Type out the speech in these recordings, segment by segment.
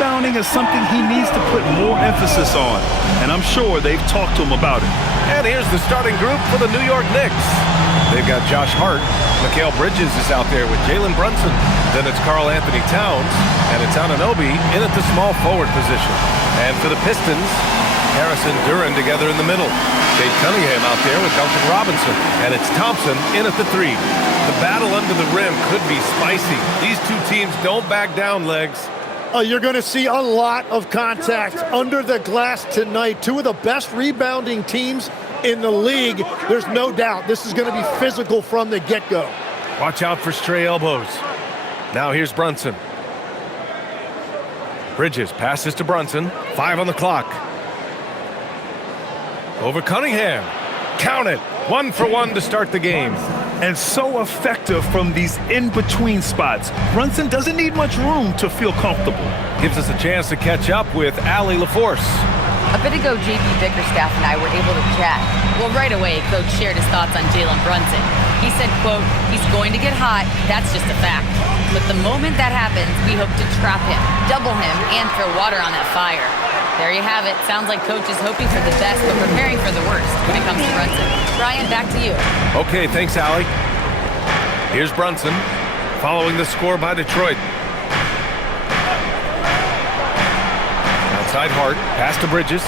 rebounding is something he needs to put more emphasis on, and I'm sure they've talked to him about it. And here's the starting group for the New York Knicks. They've got Josh Hart. Mikal Bridges is out there with Jalen Brunson. Then it's Karl Anthony Towns, and it's Anunoby in at the small forward position. And for the Pistons, Harris and Duren together in the middle. Cade Cunningham out there with Duncan Robinson. And it's Thompson in at the 3. The battle under the rim could be spicy. These two teams don't back down, Legs. You're going to see a lot of contact under the glass tonight. Two of the best rebounding teams in the league. There's no doubt this is going to be physical from the get-go. Watch out for stray elbows. Now here's Brunson. Bridges passes to Brunson. 5 on the clock. Over Cunningham. Count it. 1 for 1 to start the game. And so effective from these in-between spots. Brunson doesn't need much room to feel comfortable. Gives us a chance to catch up with Allie LaForce. A bit ago, JP Bickerstaff and I were able to chat. Well, right away, Coach shared his thoughts on Jalen Brunson. He said, quote, "He's going to get hot. That's just a fact. But the moment that happens, we hope to trap him, double him, and throw water on that fire." There you have it. Sounds like Coach is hoping for the best, but preparing for the worst when it comes to Brunson. Brian, back to you. Okay, thanks, Allie. Here's Brunson, following the score by Detroit. Outside Hart, pass to Bridges.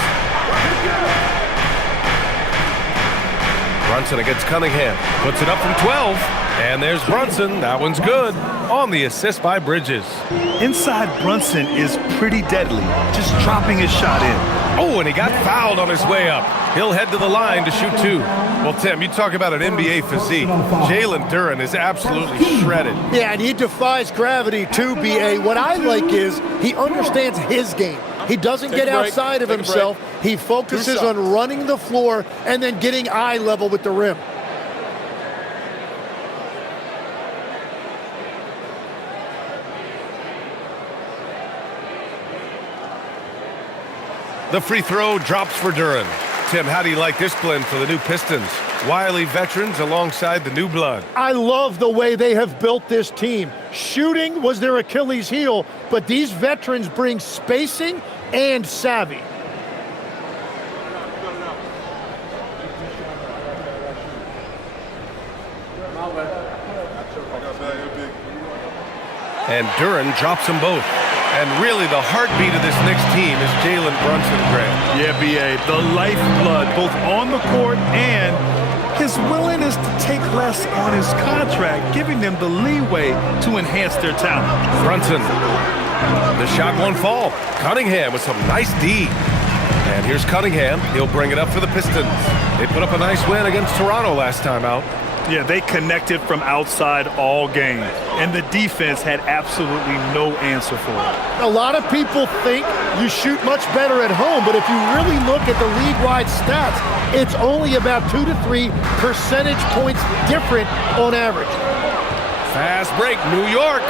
Brunson against Cunningham, puts it up from 12. And there's Brunson, that one's good, on the assist by Bridges. Inside Brunson is pretty deadly, just dropping his shot in. Oh, and he got fouled on his way up. He'll head to the line to shoot 2. Well, Tim, you talk about an NBA physique. Jalen Duren is absolutely shredded. Yeah, and he defies gravity too, B.A. What I like is he understands his game. He doesn't get outside of himself. He focuses on running the floor and then getting eye level with the rim. The free throw drops for Duren. Tim, how do you like this blend for the new Pistons? Wily veterans alongside the new blood. I love the way they have built this team. Shooting was their Achilles heel, but these veterans bring spacing and savvy. And Duren drops them both. And really the heartbeat of this Knicks team is Jalen Brunson, Grant. Yeah, B.A., the lifeblood, both on the court and his willingness to take less on his contract, giving them the leeway to enhance their talent. Brunson, the shot won't fall. Cunningham with some nice D. And here's Cunningham. He'll bring it up for the Pistons. They put up a nice win against Toronto last time out. Yeah, they connected from outside all game, and the defense had absolutely no answer for it. A lot of people think you shoot much better at home, but if you really look at the league-wide stats, it's only about 2 to 3 percentage points different on average. Fast break, New York.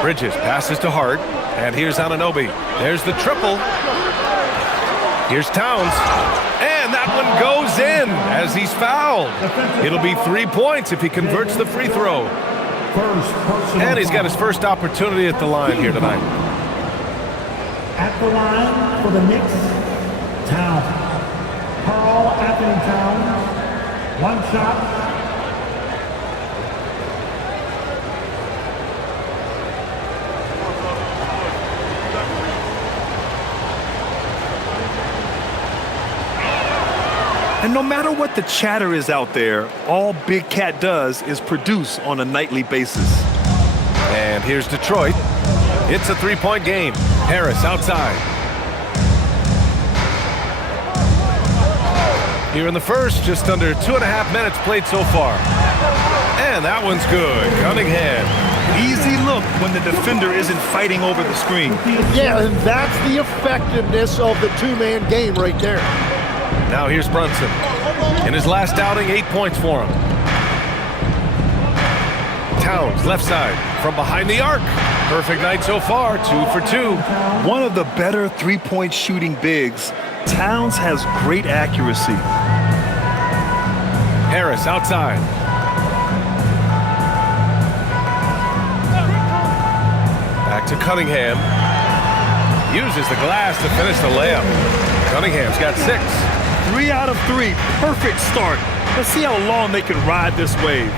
Bridges passes to Hart, and here's Anunoby. There's the triple. Here's Towns. And that one goes in as he's fouled. It'll be 3 points if he converts the free throw. And he's got his first opportunity at the line here tonight. At the line for the Knicks, Towns. Karl Anthony Towns, 1 shot. And no matter what the chatter is out there, all Big Cat does is produce on a nightly basis. And here's Detroit. It's a 3-point game. Harris outside. Here in the first, just under 2.5 minutes played so far. And that one's good. Cunningham. Easy look when the defender isn't fighting over the screen. Yeah, and that's the effectiveness of the two-man game right there. Now here's Brunson. In his last outing, 8 points for him. Towns, left side, from behind the arc. Perfect night so far, 2 for 2. One of the better three-point shooting bigs. Towns has great accuracy. Harris outside. Back to Cunningham. Uses the glass to finish the layup. Cunningham's got 6. 3 out of 3. Perfect start. Let's see how long they can ride this wave.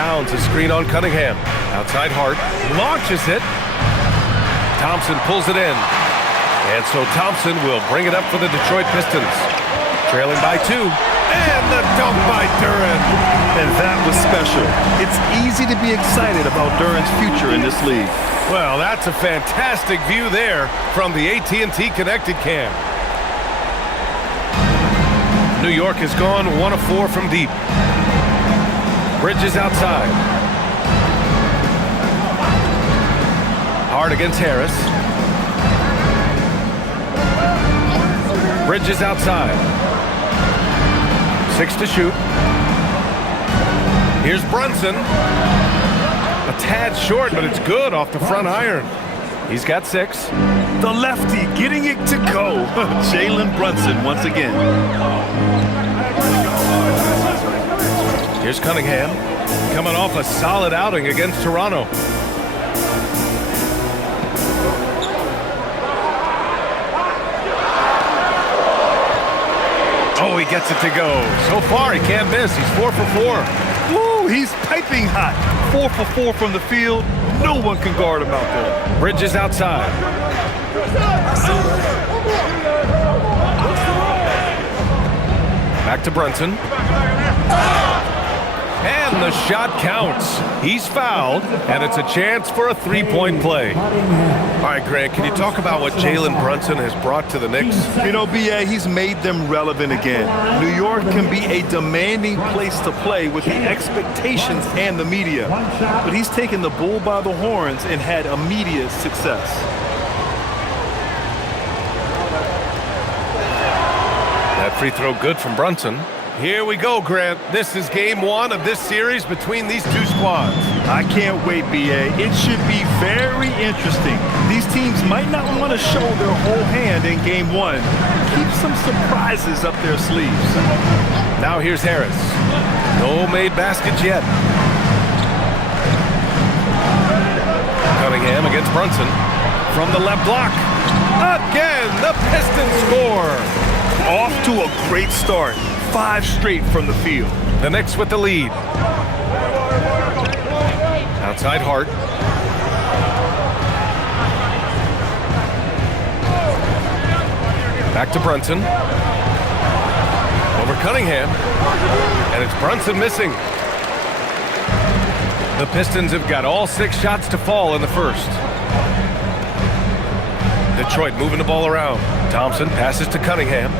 Towns a screen on Cunningham. Outside Hart. Launches it. Thompson pulls it in. And so Thompson will bring it up for the Detroit Pistons. Trailing by 2. And the dunk by Duren. And that was special. It's easy to be excited about Duren's future in this league. Well, that's a fantastic view there from the AT&T Connected cam. New York has gone 1 of 4 from deep. Bridges outside. Hard against Harris. Bridges outside. 6 to shoot. Here's Brunson. A tad short, but it's good off the front iron. He's got 6. The lefty getting it to go. Jalen Brunson once again. Here's Cunningham, coming off a solid outing against Toronto. Oh, he gets it to go. So far, he can't miss. He's 4 for 4. Woo, he's piping hot. 4 for 4 from the field. No one can guard him out there. Bridges outside. Back to Brunson. And the shot counts. He's fouled, and it's a chance for a 3-point play. All right, Grant, can you talk about what Jalen Brunson has brought to the Knicks? You know, B.A., he's made them relevant again. New York can be a demanding place to play with the expectations and the media. But he's taken the bull by the horns and had immediate success. That free throw good from Brunson. Here we go, Grant. This is game 1 of this series between these two squads. I can't wait, B.A. It should be very interesting. These teams might not want to show their whole hand in game 1. Keep some surprises up their sleeves. Now here's Harris. No made baskets yet. Cunningham against Brunson. From the left block. Again, the Pistons score. Off to a great start. 5 straight from the field. The Knicks with the lead. Outside Hart. Back to Brunson. Over Cunningham. And it's Brunson missing. The Pistons have got all 6 shots to fall in the first. Detroit moving the ball around. Thompson passes to Cunningham.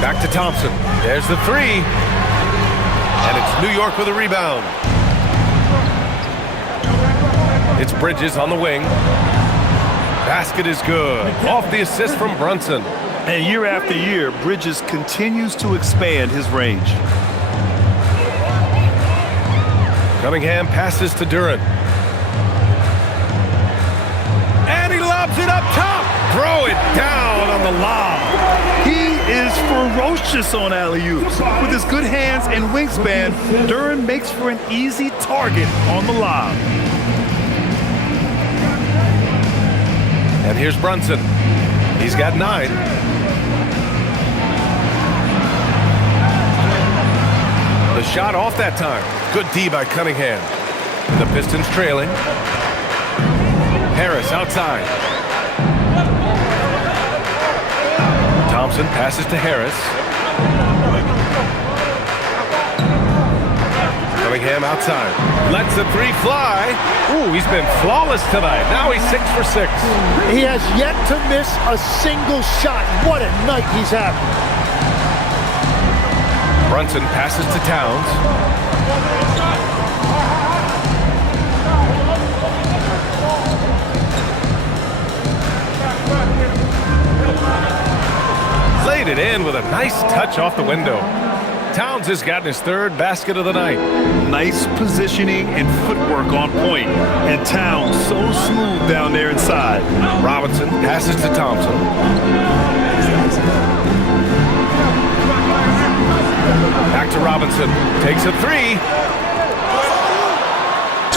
Back to Thompson. There's the 3. And it's New York with a rebound. It's Bridges on the wing. Basket is good. Off the assist from Brunson. And year after year, Bridges continues to expand his range. Cunningham passes to Duren. And he lobs it up top. Throw it down on the lob. He is ferocious on alley-oops. With his good hands and wingspan, Duren makes for an easy target on the lob. And here's Brunson. He's got 9. The shot off that time. Good D by Cunningham. The Pistons trailing. Harris outside. Thompson passes to Harris. Cunningham outside. Lets the 3 fly. Ooh, he's been flawless tonight. Now he's 6 for 6. He has yet to miss a single shot. What a night he's having. Brunson passes to Towns. Laid it in with a nice touch off the window. Towns has gotten his 3rd basket of the night. Nice positioning and footwork on point. And Towns so smooth down there inside. Robinson passes to Thompson. Back to Robinson. Takes a three.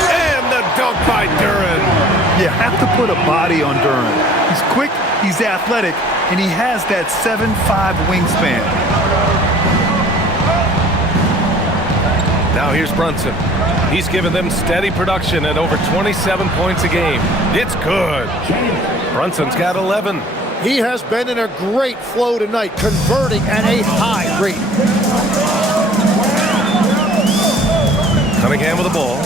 And the dunk by Duren. You have to put a body on Duren. He's quick, he's athletic, and he has that 7'5" wingspan. Now here's Brunson. He's given them steady production at over 27 points a game. It's good. Brunson's got 11. He has been in a great flow tonight, converting at a high rate. Cunningham with the ball.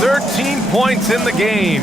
13 points in the game.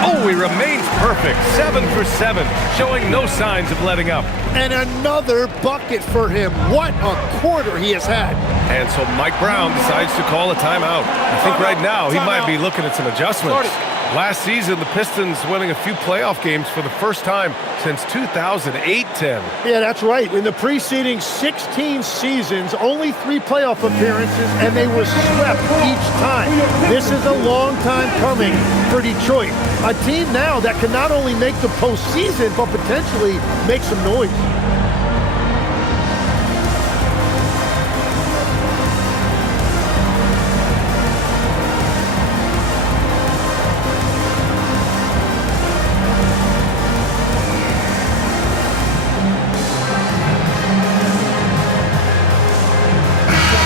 Oh, he remains perfect. 7 for 7, showing no signs of letting up. And another bucket for him. What a quarter he has had. And so Mike Brown decides to call a timeout. I think right now he might be looking at some adjustments. Last season, the Pistons winning a few playoff games for the first time since 2008-10. Yeah, that's right. In the preceding 16 seasons, only 3 playoff appearances, and they were swept each time. This is a long time coming for Detroit. A team now that can not only make the postseason, but potentially make some noise.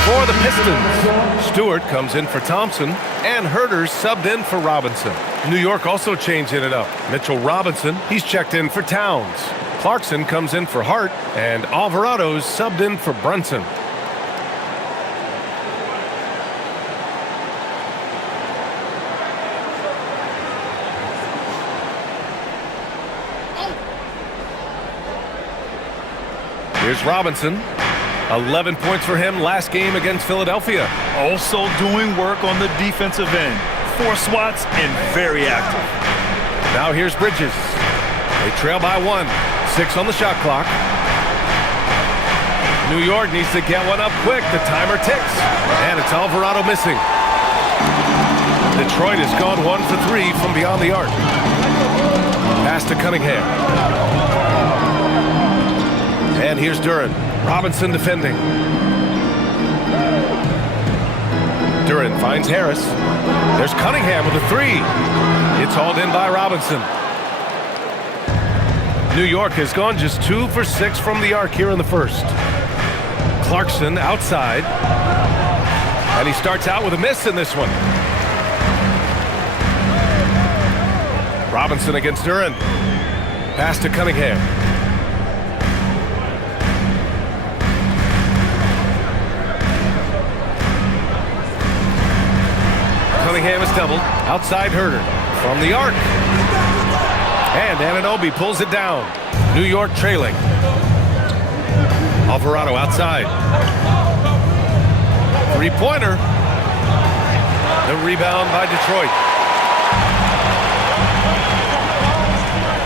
For the Pistons, Stewart comes in for Thompson, and Herter's subbed in for Robinson. New York also changing it up. Mitchell Robinson, he's checked in for Towns. Clarkson comes in for Hart, and Alvarado's subbed in for Brunson. Here's Robinson. 11 points for him last game against Philadelphia. Also doing work on the defensive end. 4 swats and very active. Now here's Bridges. They trail by 1. 6 on the shot clock. New York needs to get one up quick. The timer ticks. And it's Alvarado missing. Detroit has gone 1 for 3 from beyond the arc. Pass to Cunningham. And here's Duren. Robinson defending. Duren finds Harris. There's Cunningham with a 3. It's hauled in by Robinson. New York has gone just 2 for 6 from the arc here in the first. Clarkson outside. And he starts out with a miss in this one. Robinson against Duren. Pass to Cunningham. Cunningham is doubled. Outside Herter. From the arc. And Anunoby pulls it down. New York trailing. Alvarado outside. 3-pointer. The rebound by Detroit.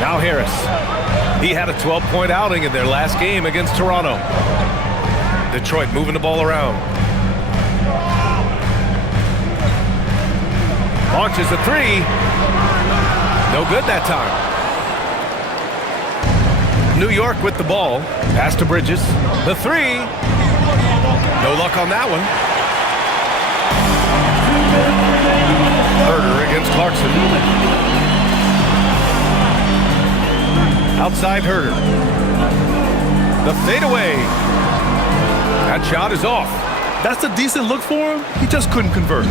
Now Harris. He had a 12-point outing in their last game against Toronto. Detroit moving the ball around. Launches a 3. No good that time. New York with the ball. Pass to Bridges. The 3. No luck on that one. Herter against Clarkson. Outside Herter. The fadeaway. That shot is off. That's a decent look for him. He just couldn't convert.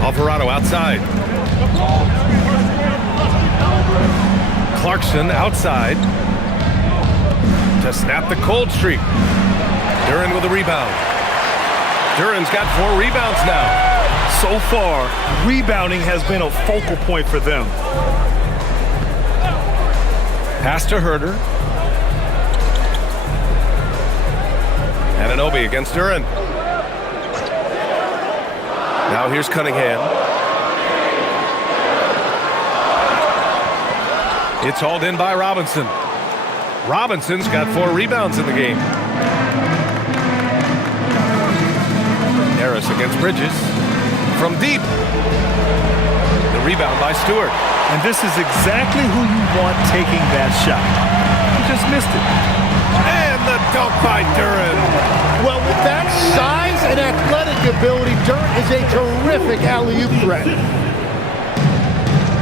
Alvarado outside. Clarkson outside to snap the cold streak. Duren with a rebound. Duren's got 4 rebounds now. So far, rebounding has been a focal point for them. Pass to Herter. Anunoby against Duren. Now here's Cunningham. It's hauled in by Robinson. Robinson's got 4 rebounds in the game. Harris against Bridges. From deep. The rebound by Stewart. And this is exactly who you want taking that shot. He just missed it. And the dunk by Duran. Well, with that size and athletic ability, Duran is a terrific alley-oop threat.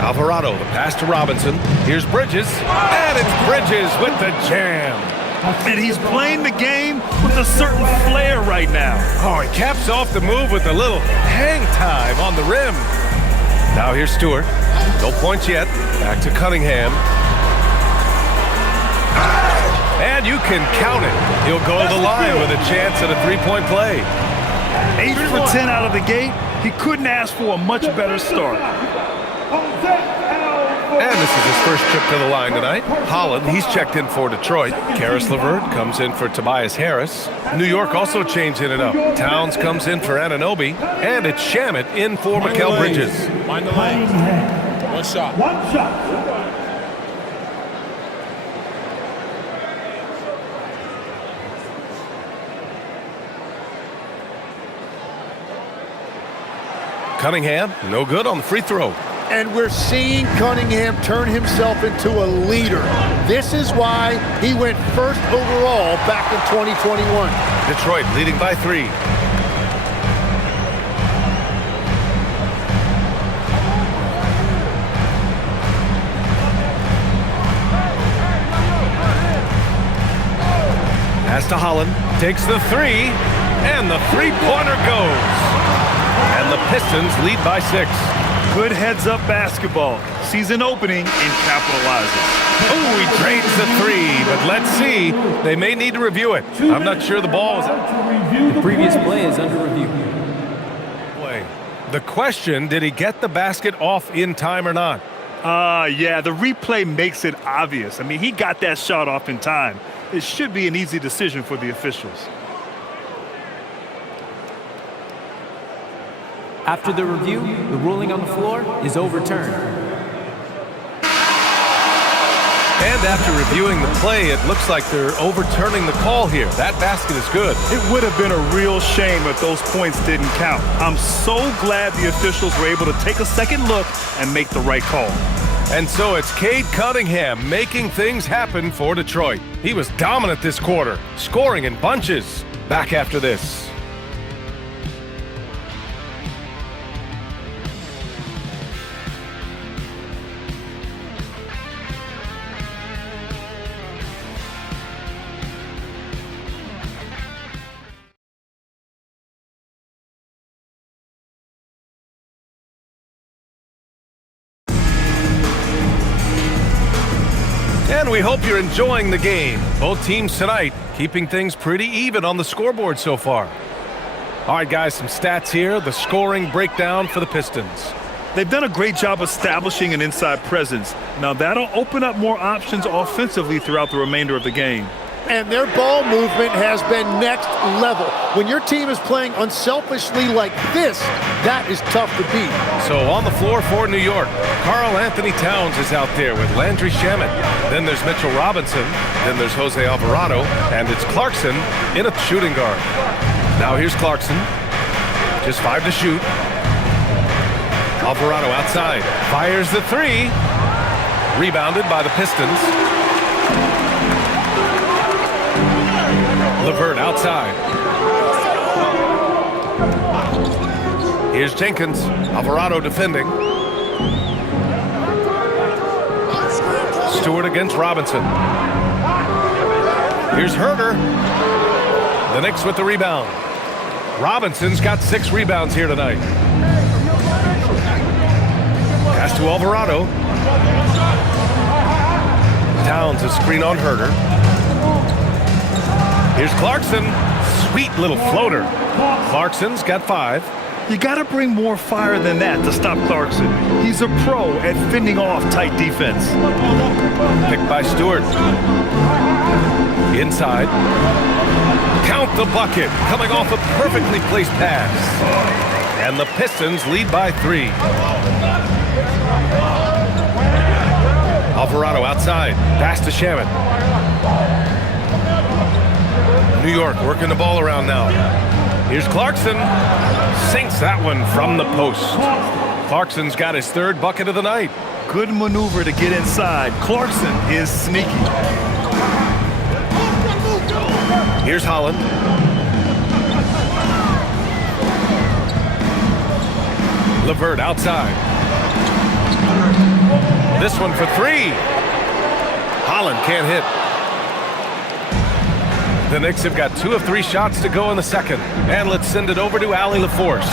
Alvarado, the pass to Robinson. Here's Bridges, and it's Bridges with the jam. And he's playing the game with a certain flair right now. Oh, he caps off the move with a little hang time on the rim. Now here's Stewart. No points yet. Back to Cunningham. And you can count it. He'll go to the line with a chance at a three-point play. 8 for 10 out of the gate. He couldn't ask for a much better start. And this is his first trip to the line tonight. Holland, he's checked in for Detroit. Karis LeVert comes in for Tobias Harris. New York also changing it up. Towns comes in for Anunoby. And it's Shamet in for Mikal Bridges. Mind the lane. One shot. One shot. Cunningham, no good on the free throw. And we're seeing Cunningham turn himself into a leader. This is why he went first overall back in 2021. Detroit leading by 3. Pass to Holland, takes the 3, and the three-pointer goes. And the Pistons lead by 6. Good heads-up basketball. Season opening and capitalizes. Oh, he drains the 3, but let's see. They may need to review it. I'm not sure the ball was The previous play is under review. play. The question, did he get the basket off in time or not? Yeah, the replay makes it obvious. I mean, he got that shot off in time. It should be an easy decision for the officials. After the review, the ruling on the floor is overturned. And after reviewing the play, it looks like they're overturning the call here. That basket is good. It would have been a real shame if those points didn't count. I'm so glad the officials were able to take a second look and make the right call. And so it's Cade Cunningham making things happen for Detroit. He was dominant this quarter, scoring in bunches. Back after this. And we hope you're enjoying the game. Both teams tonight keeping things pretty even on the scoreboard so far. All right, guys, some stats here. The scoring breakdown for the Pistons. They've done a great job establishing an inside presence. Now that'll open up more options offensively throughout the remainder of the game. And their ball movement has been next level. When your team is playing unselfishly like this, that is tough to beat. So on the floor for New York, Karl Anthony Towns is out there with Landry Shamet. Then there's Mitchell Robinson. Then there's Jose Alvarado. And it's Clarkson in a shooting guard. Now here's Clarkson. Just 5 to shoot. Alvarado outside. Fires the 3. Rebounded by the Pistons. LeVert outside. Here's Jenkins. Alvarado defending. Stewart against Robinson. Here's Herter. The Knicks with the rebound. Robinson's got 6 rebounds here tonight. Pass to Alvarado. Towns a screen on Herter. Here's Clarkson. Sweet little floater. Clarkson's got 5. You got to bring more fire than that to stop Clarkson. He's a pro at fending off tight defense. Picked by Stewart. Inside. Count the bucket. Coming off a perfectly placed pass. And the Pistons lead by 3. Alvarado outside. Pass to Shamet. New York working the ball around now. Here's Clarkson. Sinks that one from the post. Clarkson's got his 3rd bucket of the night. Good maneuver to get inside. Clarkson is sneaky. Here's Holland. LeVert outside. This one for three. Holland can't hit. The Knicks have got 2 of 3 shots to go in the second. And let's send it over to Allie LaForce.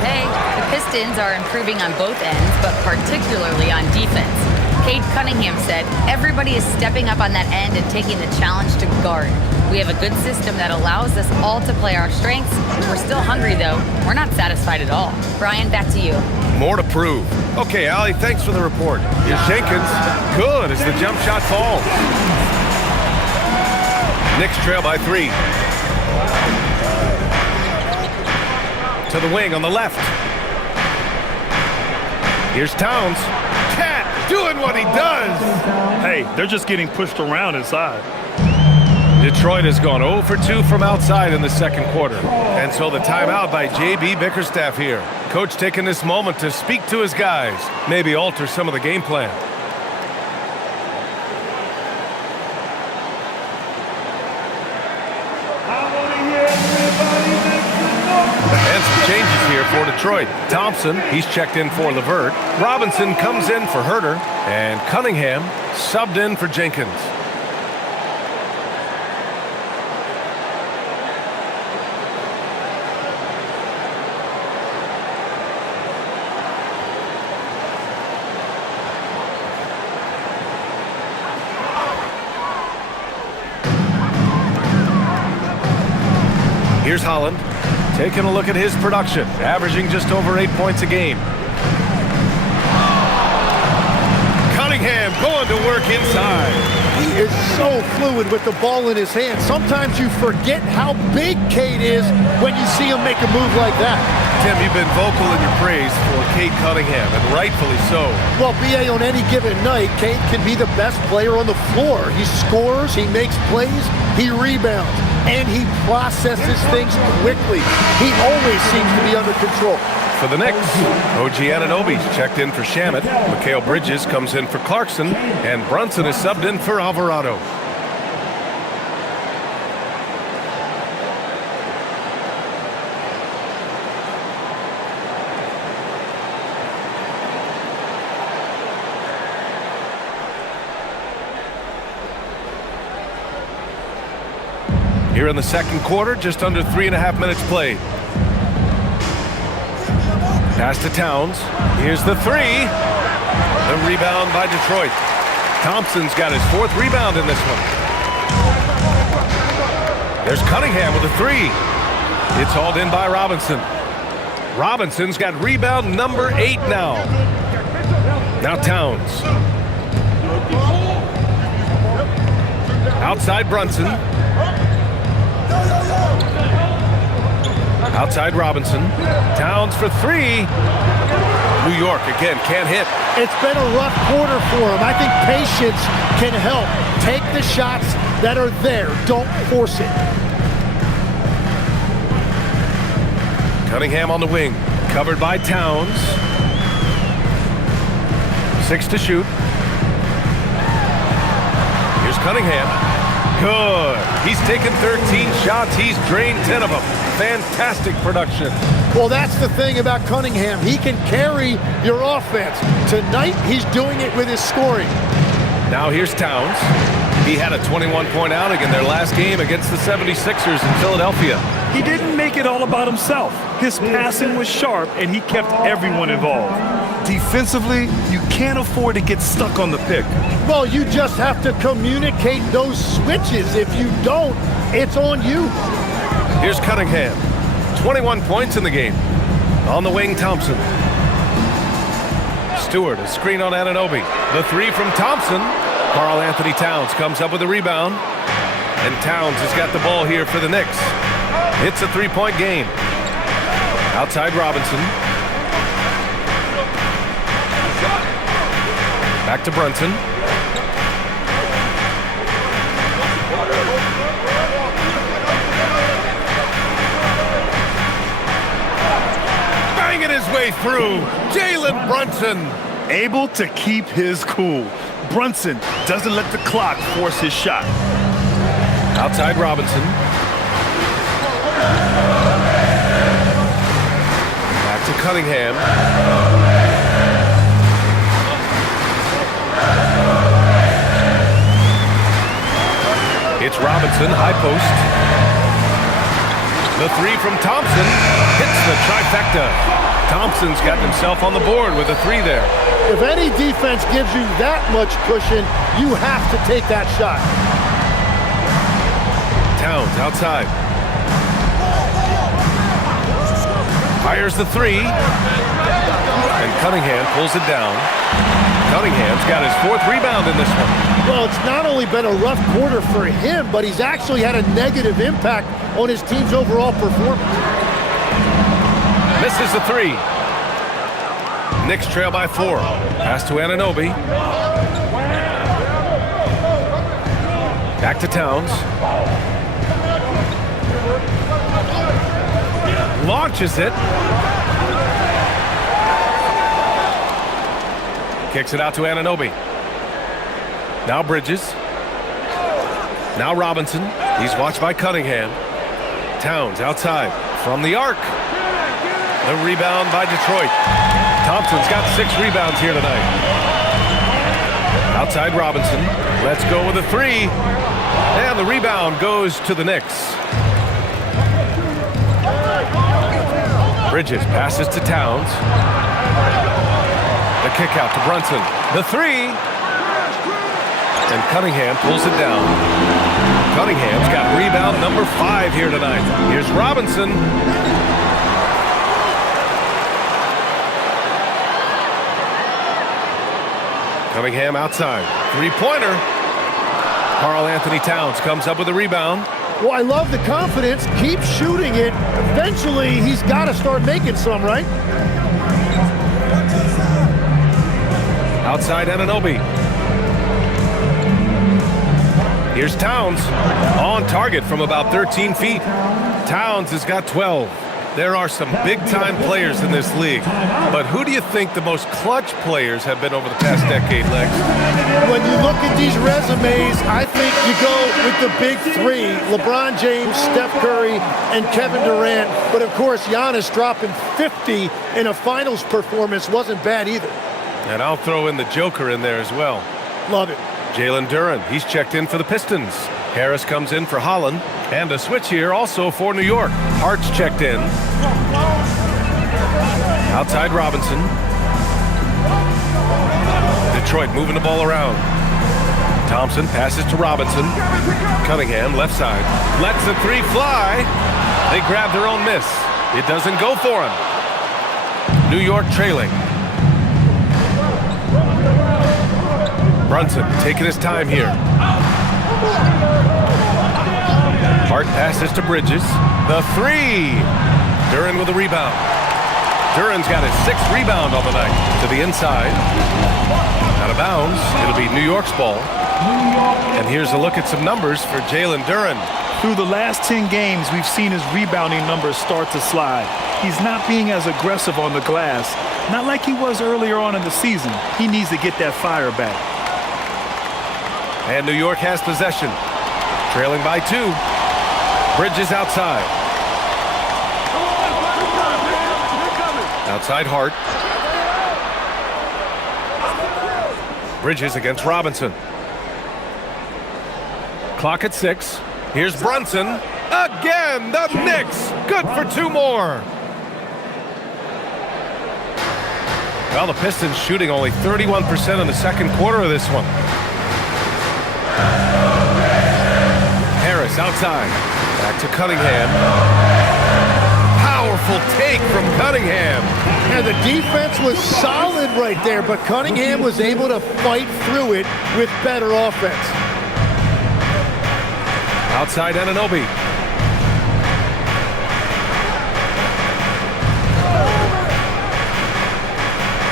Hey, the Pistons are improving on both ends, but particularly on defense. Cade Cunningham said, everybody is stepping up on that end and taking the challenge to guard. We have a good system that allows us all to play our strengths. We're still hungry, though. We're not satisfied at all. Brian, back to you. More to prove. Okay, Allie, thanks for the report. Here's Jenkins. Good as the jump shot falls. Knicks trail by 3. To the wing on the left. Here's Towns. Cat doing what he does. Hey, they're just getting pushed around inside. Detroit has gone 0 for 2 from outside in the second quarter. And so the timeout by J.B. Bickerstaff here. Coach taking this moment to speak to his guys. Maybe alter some of the game plan. And some changes here for Detroit. Thompson, he's checked in for LeVert. Robinson comes in for Herter. And Cunningham subbed in for Jenkins. Here's Holland, taking a look at his production, averaging just over 8 points a game. Cunningham going to work inside. He is so fluid with the ball in his hand. Sometimes you forget how big Cade is when you see him make a move like that. Tim, you've been vocal in your praise for Cade Cunningham, and rightfully so. Well, B.A., on any given night, Cade can be the best player on the floor. He scores, he makes plays, he rebounds, and he processes things quickly. He always seems to be under control. For the Knicks, OG Anunoby's checked in for Shamet. Mikal Bridges comes in for Clarkson, and Brunson is subbed in for Alvarado. Here in the second quarter, just under 3.5 minutes played. Pass to Towns. Here's the 3. The rebound by Detroit. Thompson's got his 4th rebound in this one. There's Cunningham with a 3. It's hauled in by Robinson. Robinson's got rebound number 8 now. Now Towns. Outside Brunson. Outside Robinson. Towns for 3. New York again can't hit. It's been a rough quarter for him. I think patience can help. Take the shots that are there. Don't force it. Cunningham on the wing. Covered by Towns. 6 to shoot. Here's Cunningham. Good. He's taken 13 shots. He's drained 10 of them. Fantastic production. Well, that's the thing about Cunningham. He can carry your offense. Tonight, he's doing it with his scoring. Now here's Towns. He had a 21-point outing in their last game against the 76ers in Philadelphia. He didn't make it all about himself. His passing was sharp, and he kept everyone involved. Defensively, you can't afford to get stuck on the pick. Well, you just have to communicate those switches. If you don't, it's on you. Here's Cunningham. 21 points in the game. On the wing, Thompson. Stewart, a screen on Anunoby. The 3 from Thompson. Karl Anthony Towns comes up with a rebound. And Towns has got the ball here for the Knicks. It's a 3-point game. Outside Robinson. Back to Brunson. Banging his way through. Jalen Brunson. Able to keep his cool. Brunson doesn't let the clock force his shot. Outside Robinson. Cunningham. It's Robinson, high post. The three from Thompson hits the trifecta. Thompson's got himself on the board with a three there. If any defense gives you that much cushion, you have to take that shot. Towns outside. Fires the three. And Cunningham pulls it down. Cunningham's got his 4th rebound in this one. Well, it's not only been a rough quarter for him, but he's actually had a negative impact on his team's overall performance. Misses the three. Knicks trail by 4. Pass to Anunoby. Back to Towns. Launches it. Kicks it out to Anunoby. Now Bridges. Now Robinson. He's watched by Cunningham. Towns outside from the arc. The rebound by Detroit. Thompson's got 6 rebounds here tonight. Outside Robinson. Let's go with a three. And the rebound goes to the Knicks. Bridges passes to Towns. The kick out to Brunson. The three. And Cunningham pulls it down. Cunningham's got rebound number 5 here tonight. Here's Robinson. Cunningham outside. Three-pointer. Karl Anthony Towns comes up with a rebound. Well, I love the confidence. Keep shooting it. Eventually, he's got to start making some, right? Outside Anunoby. Here's Towns. On target from about 13 feet. Towns has got 12. There are some big-time players in this league. But who do you think the most clutch players have been over the past decade, Lex? When you look at these resumes, I think you go with the big 3. LeBron James, Steph Curry, and Kevin Durant. But, of course, Giannis dropping 50 in a finals performance wasn't bad either. And I'll throw in the Joker in there as well. Love it. Jalen Duren, he's checked in for the Pistons. Harris comes in for Holland. And a switch here also for New York. Hart's checked in. Outside Robinson. Detroit moving the ball around. Thompson passes to Robinson. Cunningham left side. Lets the three fly. They grab their own miss. It doesn't go for him. New York trailing. Brunson taking his time here. Hart passes to Bridges. The three. Duren with a rebound. Duren's got his 6th rebound on the night. To the inside. Out of bounds. It'll be New York's ball. And here's a look at some numbers for Jalen Duren. Through the last 10 games, we've seen his rebounding numbers start to slide. He's not being as aggressive on the glass. Not like he was earlier on in the season. He needs to get that fire back. And New York has possession. Trailing by 2. Bridges outside. Outside Hart. Bridges against Robinson. Clock at 6. Here's Brunson. Again, the Knicks. Good for 2 more. Well, the Pistons shooting only 31% in the second quarter of this one. Harris outside. Back to Cunningham. Powerful take from Cunningham. And the defense was solid right there, but Cunningham was able to fight through it with better offense. Outside Anunoby.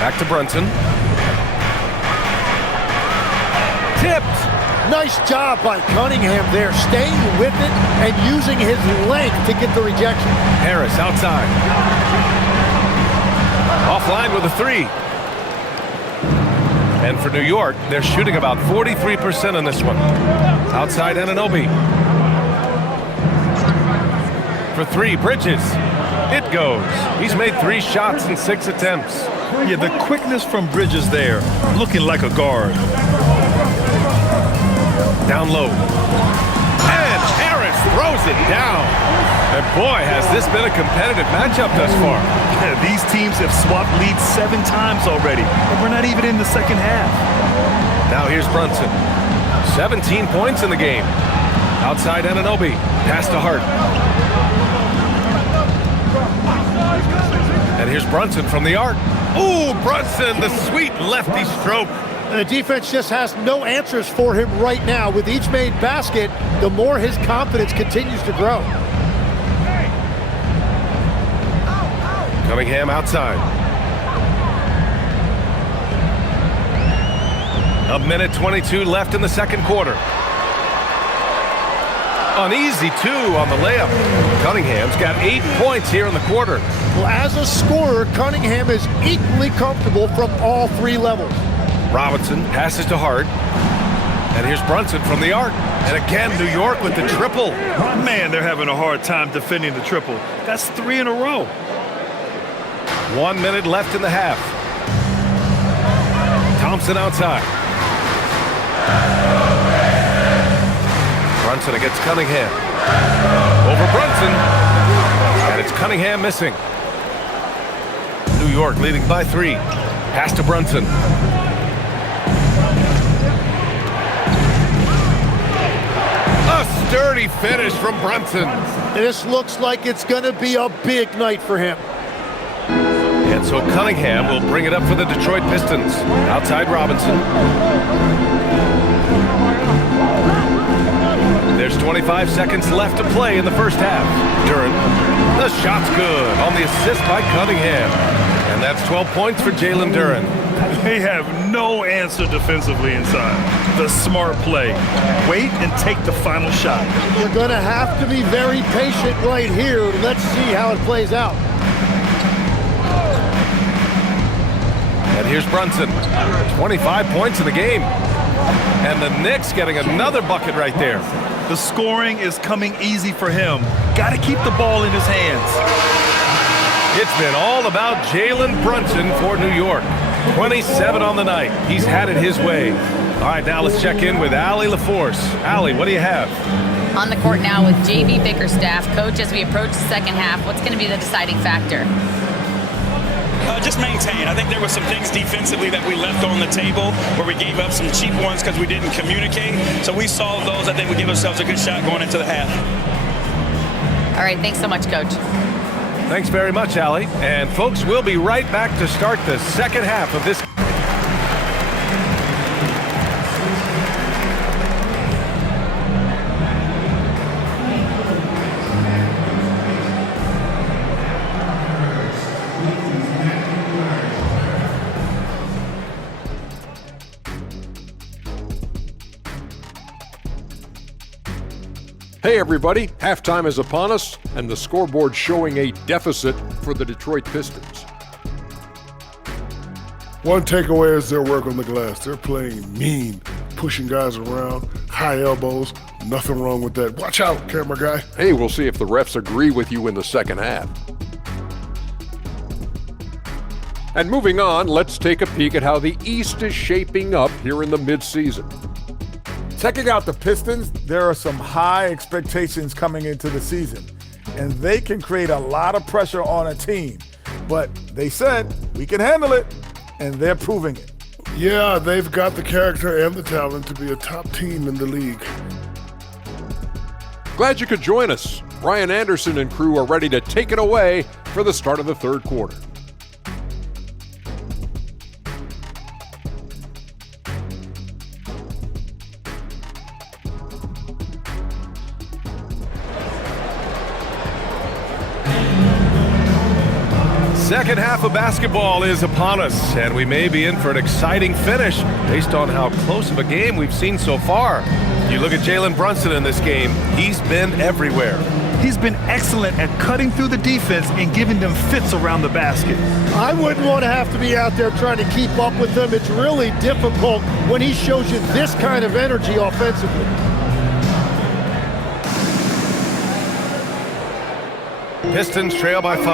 Back to Brunson. Tipped. Nice job by Cunningham there, staying with it and using his length to get the rejection. Harris outside. Offline with a three. And for New York, they're shooting about 43% in this one. Outside Anunoby. For 3, Bridges. It goes. He's made 3 shots in 6 attempts. Yeah, the quickness from Bridges there, looking like a guard. Down low. And Harris throws it down. And boy, has this been a competitive matchup thus far. Yeah, these teams have swapped leads 7 times already, and we're not even in the second half. Now here's Brunson. 17 points in the game. Outside Anunoby. Pass to Hart. And here's Brunson from the arc. Ooh, Brunson, the sweet lefty stroke. And the defense just has no answers for him right now. With each made basket, the more his confidence continues to grow. Cunningham outside. A minute 22 left in the second quarter. An easy 2 on the layup. Cunningham's got 8 points here in the quarter. Well, as a scorer, Cunningham is equally comfortable from all 3 levels. Robinson passes to Hart. And here's Brunson from the arc. And again, New York with the triple. Man, they're having a hard time defending the triple. That's 3 in a row. 1 minute left in the half. Thompson outside. Brunson against Cunningham. Over Brunson. And it's Cunningham missing. New York leading by 3. Pass to Brunson. A sturdy finish from Brunson. This looks like it's going to be a big night for him. And so Cunningham will bring it up for the Detroit Pistons. Outside Robinson. There's 25 seconds left to play in the first half. Duren, the shot's good on the assist by Cunningham. And that's 12 points for Jalen Duren. They have no answer defensively inside. The smart play. Wait and take the final shot. You're going to have to be very patient right here. Let's see how it plays out. And here's Brunson. 25 points in the game. And the Knicks getting another bucket right there. The scoring is coming easy for him. Got to keep the ball in his hands. It's been all about Jalen Brunson for New York. 27 on the night. He's had it his way. All right, now let's check in with Allie LaForce. Allie, what do you have? On the court now with J.B. Bickerstaff. Coach, as we approach the second half, what's going to be the deciding factor? Just maintain. I think there were some things defensively that we left on the table where we gave up some cheap ones because we didn't communicate. So we solved those. I think we give ourselves a good shot going into the half. All right, thanks so much, Coach. Thanks very much, Allie. And folks, we'll be right back to start the second half of this. Hey everybody, halftime is upon us, and the scoreboard showing a deficit for the Detroit Pistons. One takeaway is their work on the glass. They're playing mean, pushing guys around, high elbows, nothing wrong with that. Watch out, camera guy. Hey, we'll see if the refs agree with you in the second half. And moving on, let's take a peek at how the East is shaping up here in the midseason. Checking out the Pistons, there are some high expectations coming into the season, and they can create a lot of pressure on a team. But they said, we can handle it, and they're proving it. Yeah, they've got the character and the talent to be a top team in the league. Glad you could join us. Brian Anderson and crew are ready to take it away for the start of the third quarter. Second half of basketball is upon us, and we may be in for an exciting finish based on how close of a game we've seen so far. You look at Jalen Brunson in this game, he's been everywhere. He's been excellent at cutting through the defense and giving them fits around the basket. I wouldn't want to have to be out there trying to keep up with him. It's really difficult when he shows you this kind of energy offensively. Pistons trail by 5.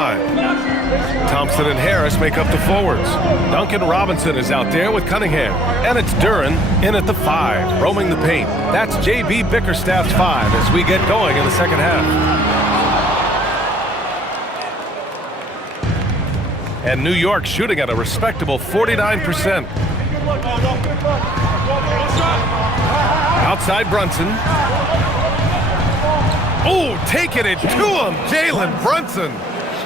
Thompson and Harris make up the forwards. Duncan Robinson is out there with Cunningham. And it's Duren in at the 5, roaming the paint. That's J.B. Bickerstaff's 5 as we get going in the second half. And New York shooting at a respectable 49%. Outside Brunson. Oh, taking it to him, Jalen Brunson.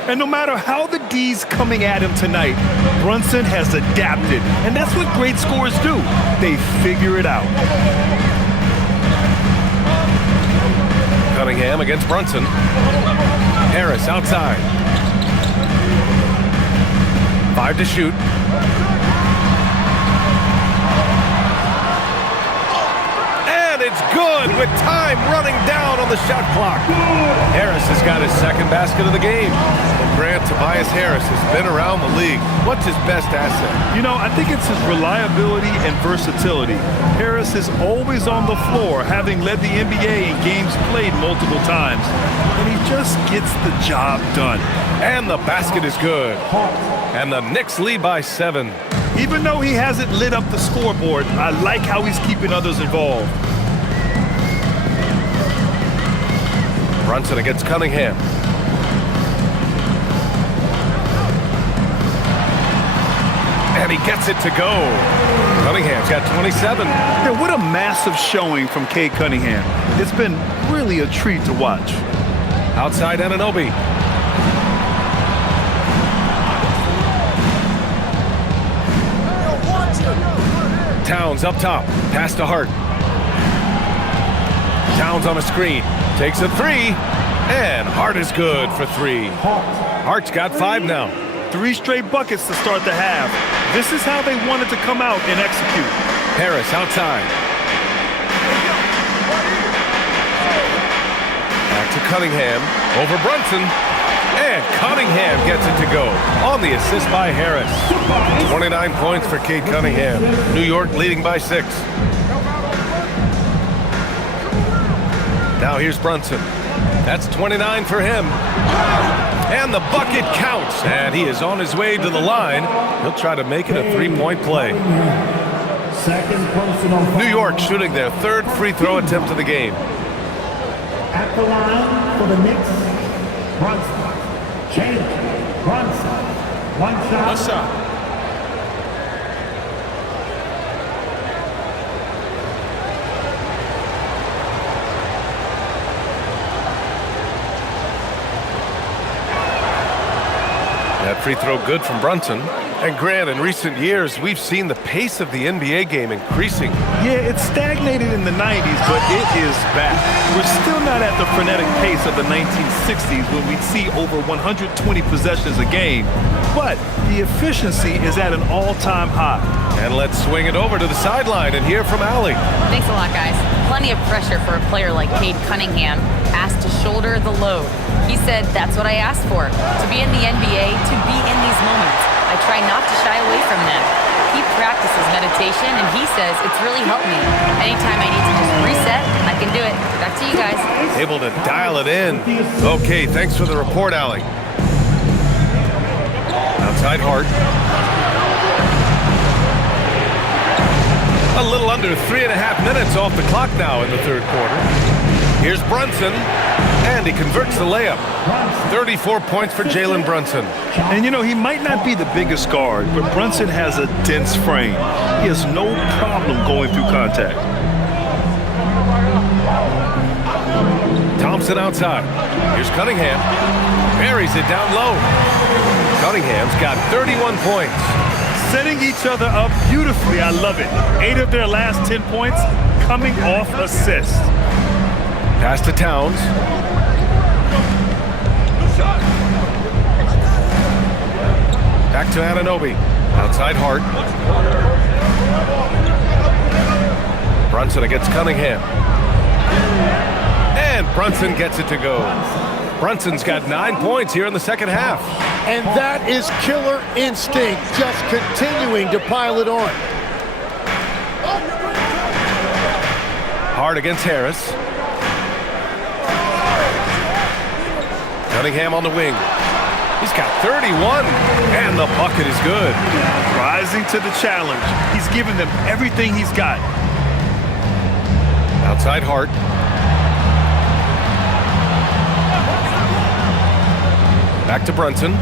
And no matter how the D's coming at him tonight, Brunson has adapted. And that's what great scorers do. They figure it out. Cunningham against Brunson. Harris outside. 5 to shoot. And it's good with time running down on the shot clock. Harris has got his second basket of the game. Well, Grant, Tobias Harris has been around the league. What's his best asset? You know, I think it's his reliability and versatility. Harris is always on the floor, having led the NBA in games played multiple times. And he just gets the job done. And the basket is good. And the Knicks lead by 7. Even though he hasn't lit up the scoreboard, I like how he's keeping others involved. Brunson against Cunningham. And he gets it to go. Cunningham's got 27. Yeah, what a massive showing from Cade Cunningham. It's been really a treat to watch. Outside Anunoby. Towns up top, pass to Hart. Towns on a screen, takes a 3, and Hart is good for 3. Hart's got 5 now. 3 straight buckets to start the half. This is how they wanted to come out and execute. Harris outside. Back to Cunningham, over Brunson. And Cunningham gets it to go on the assist by Harris. 29 points for Cade Cunningham. New York leading by 6. Now here's Brunson. That's 29 for him. And the bucket counts. And he is on his way to the line. He'll try to make it a 3-point play. Second personal foul. New York shooting their 3rd free throw attempt of the game. At the line for the Knicks, Brunson. Jalen Brunson. One shot. That free throw good from Brunson. And Grant, in recent years, we've seen the pace of the NBA game increasing. Yeah, it stagnated in the 90s, but it is back. We're still not at the frenetic pace of the 1960s when we'd see over 120 possessions a game, but the efficiency is at an all-time high. And let's swing it over to the sideline and hear from Allie. Thanks a lot, guys. Plenty of pressure for a player like Cade Cunningham, asked to shoulder the load. He said, that's what I asked for, to be in the NBA, to be in these moments. I try not to shy away from them. He practices meditation, and he says it's really helped me. Anytime I need to just reset, I can do it. Back to you guys. Able to dial it in. Okay, thanks for the report, Allie. Outside Hart. A little under 3.5 minutes off the clock now in the 3rd quarter. Here's Brunson, and he converts the layup. 34 points for Jalen Brunson. And you know, he might not be the biggest guard, but Brunson has a dense frame. He has no problem going through contact. Thompson outside. Here's Cunningham. Buries it down low. Cunningham's got 31 points. Setting each other up beautifully. I love it. 8 of their last 10 points coming off assists. Pass to Towns. Back to Anunoby. Outside Hart. Brunson against Cunningham. And Brunson gets it to go. Brunson's got 9 points here in the second half. And that is killer instinct, just continuing to pile it on. Hart against Harris. Cunningham on the wing. He's got 31, and the bucket is good. Rising to the challenge. He's given them everything he's got. Outside Hart. Back to Brunson.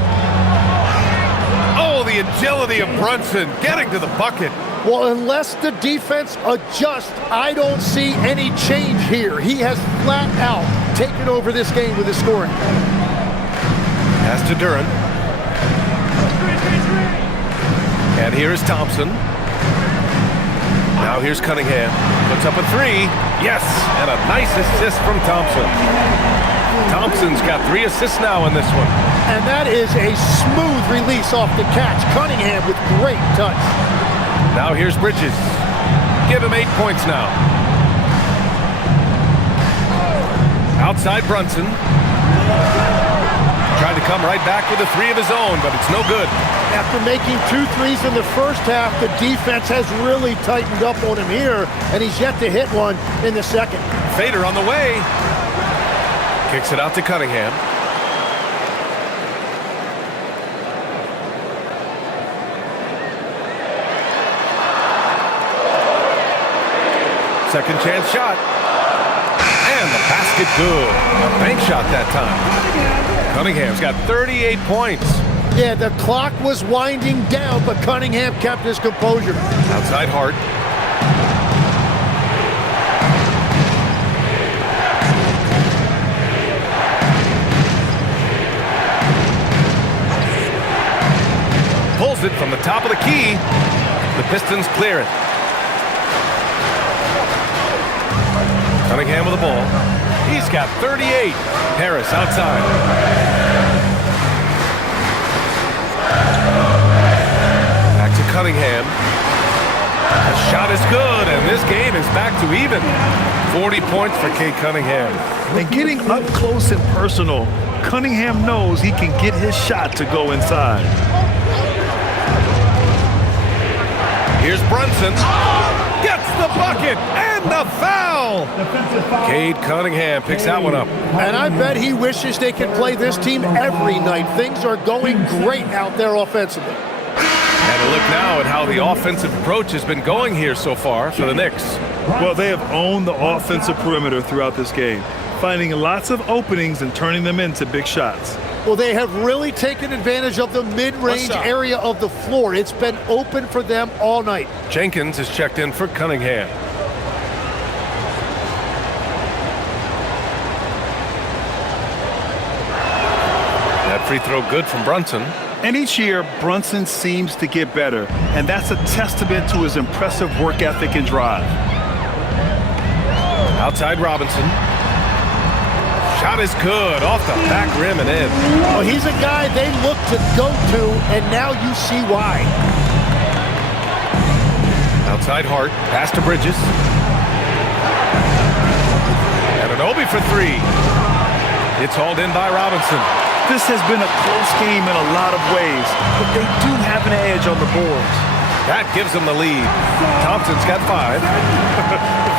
Oh, the agility of Brunson getting to the bucket. Well, unless the defense adjusts, I don't see any change here. He has flat out taken over this game with his scoring. Pass to Duren. And here is Thompson. Now here's Cunningham. Puts up a three. Yes, and a nice assist from Thompson. Thompson's got 3 assists now in this one. And that is a smooth release off the catch. Cunningham with great touch. Now here's Bridges. Give him 8 points now. Outside Brunson. Tried to come right back with a 3 of his own, but it's no good. After making 2 threes in the first half, the defense has really tightened up on him here, and he's yet to hit one in the second. Fader on the way. Kicks it out to Cunningham. Second chance shot. And the basket good. A bank shot that time. Cunningham's got 38 points. Yeah, the clock was winding down, but Cunningham kept his composure. Outside Hart. Pulls it from the top of the key. The Pistons clear it. Cunningham with the ball. He's got 38. Harris outside. Back to Cunningham. The shot is good, and this game is back to even. 40 points for Cade Cunningham. And getting up close and personal, Cunningham knows he can get his shot to go inside. Here's Brunson. Gets the bucket and the foul. Cade Cunningham picks that one up. And I bet he wishes they could play this team every night. Things are going great out there offensively. And a look now at how the offensive approach has been going here so far for the Knicks. Well, they have owned the offensive perimeter throughout this game, finding lots of openings and turning them into big shots. Well, they have really taken advantage of the mid-range area of the floor. It's been open for them all night. Jenkins is checked in for Cunningham. That free throw good from Brunson. And each year, Brunson seems to get better, and that's a testament to his impressive work ethic and drive. Outside Robinson. Shot is good, off the back rim and in. Well, he's a guy they look to go to, and now you see why. Outside Hart, pass to Bridges. And an Obi for 3. It's hauled in by Robinson. This has been a close game in a lot of ways, but they do have an edge on the boards. That gives them the lead. Thompson's got 5.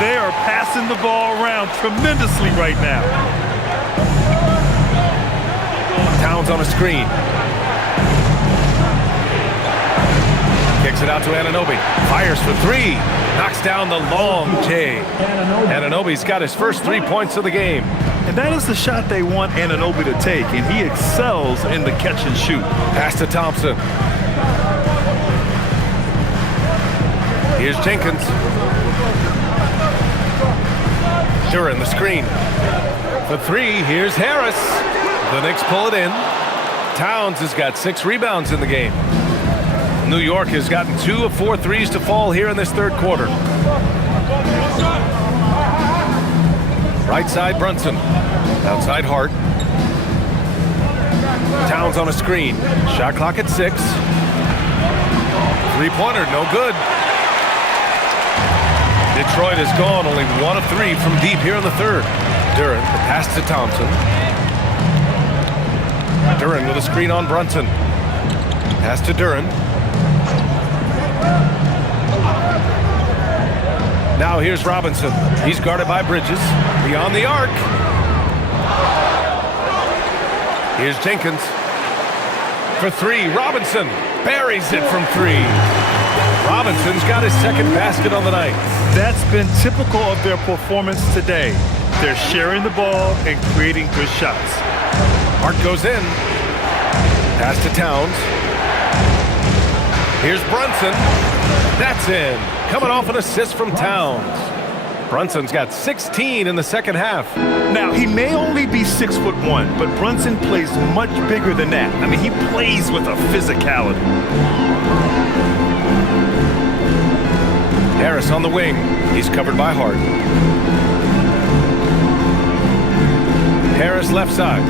They are passing the ball around tremendously right now. Towns on a screen. Kicks it out to Anunoby. Fires for 3. Knocks down the long J. Anunoby's got his first 3 points of the game. And that is the shot they want Anunoby to take, and he excels in the catch and shoot. Pass to Thompson. Here's Jenkins. Duren the screen. For 3, here's Harris. The Knicks pull it in. Towns has got 6 rebounds in the game. New York has gotten 2 of 4 threes to fall here in this third quarter. Right side Brunson. Outside Hart. Towns on a screen. Shot clock at 6. 3-pointer, no good. Detroit has gone only 1 of 3 from deep here in the third. Duren, the pass to Thompson. Duren with a screen on Brunson. Pass to Duren. Now here's Robinson. He's guarded by Bridges. Beyond the arc. Here's Jenkins. For three, Robinson buries it from three. Robinson's got his second basket on the night. That's been typical of their performance today. They're sharing the ball and creating good shots. Hart goes in. Pass to Towns. Here's Brunson. That's in. Coming off an assist from Towns. Brunson's got 16 in the second half. Now, he may only be 6'1", but Brunson plays much bigger than that. I mean, he plays with a physicality. Harris on the wing. He's covered by Hart. Harris left side.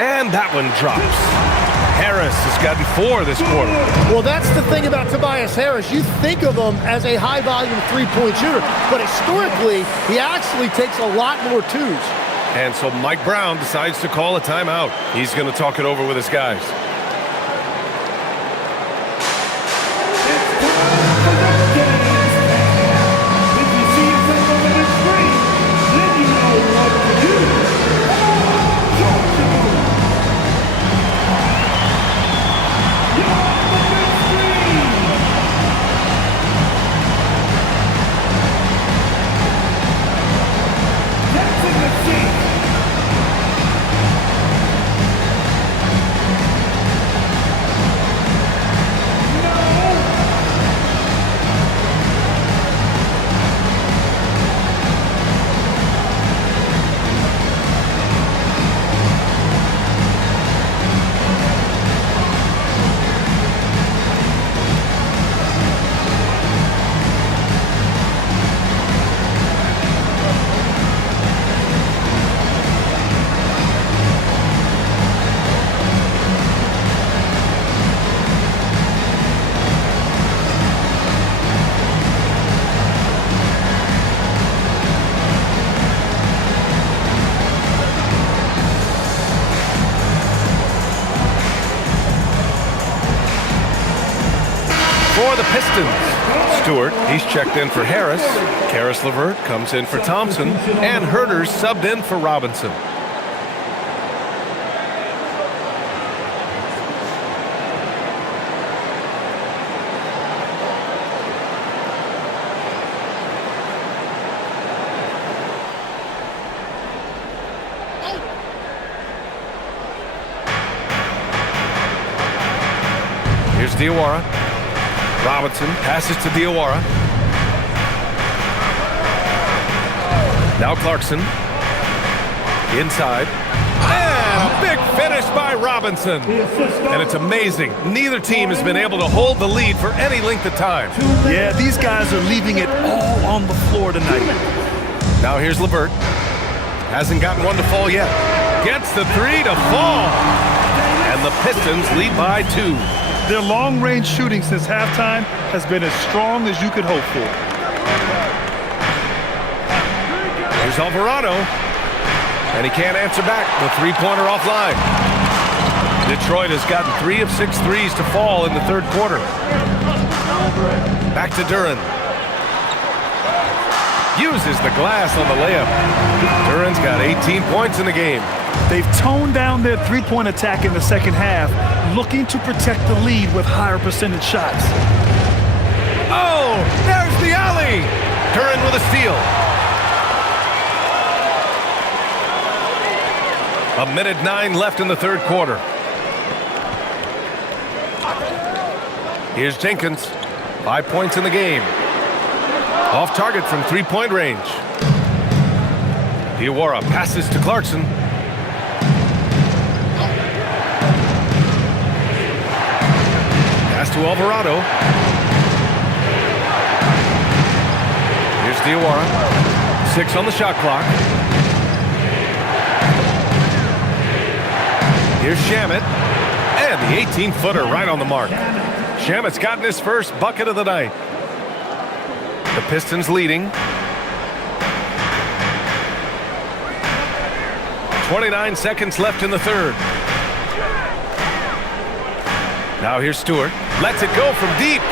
And that one drops. Harris has gotten 4 this quarter. Well, that's the thing about Tobias Harris. You think of him as a high-volume three-point shooter, but historically, he actually takes a lot more twos. And so Mike Brown decides to call a timeout. He's going to talk it over with his guys. For the Pistons, Stewart, he's checked in for Harris. Karis LeVert comes in for Thompson. And Herter's subbed in for Robinson. Here's Diawara. Robinson passes to Diawara. Now Clarkson. Inside. And a big finish by Robinson. And it's amazing. Neither team has been able to hold the lead for any length of time. Yeah, these guys are leaving it all on the floor tonight. Now here's LeVert. Hasn't gotten one to fall yet. Gets the three to fall. And the Pistons lead by 2. Their long-range shooting since halftime has been as strong as you could hope for. Here's Alvarado. And he can't answer back. The three-pointer offline. Detroit has gotten 3 of 6 threes to fall in the third quarter. Back to Duren. Uses the glass on the layup. Duren's got 18 points in the game. They've toned down their three-point attack in the second half, looking to protect the lead with higher percentage shots. Oh, there's the alley. Duren with a steal. A minute 9 left in the third quarter. Here's Jenkins. 5 points in the game. Off target from three-point range. Diawara passes to Clarkson. Pass to Alvarado. Here's Diawara. 6 on the shot clock. Here's Shamet. And the 18-footer right on the mark. Shamet's gotten his first bucket of the night. The Pistons leading. 29 seconds left in the third. Now here's Stewart. Lets it go from deep.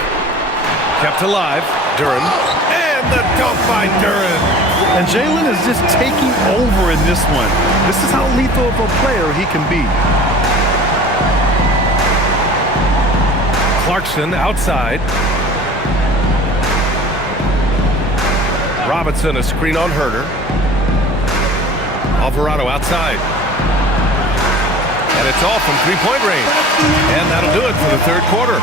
Kept alive. Duren. And the dunk by Duren. And Jalen is just taking over in this one. This is how lethal of a player he can be. Clarkson outside. Robinson, a screen on Herder. Alvarado outside. And it's all from three-point range. And that'll do it for the third quarter.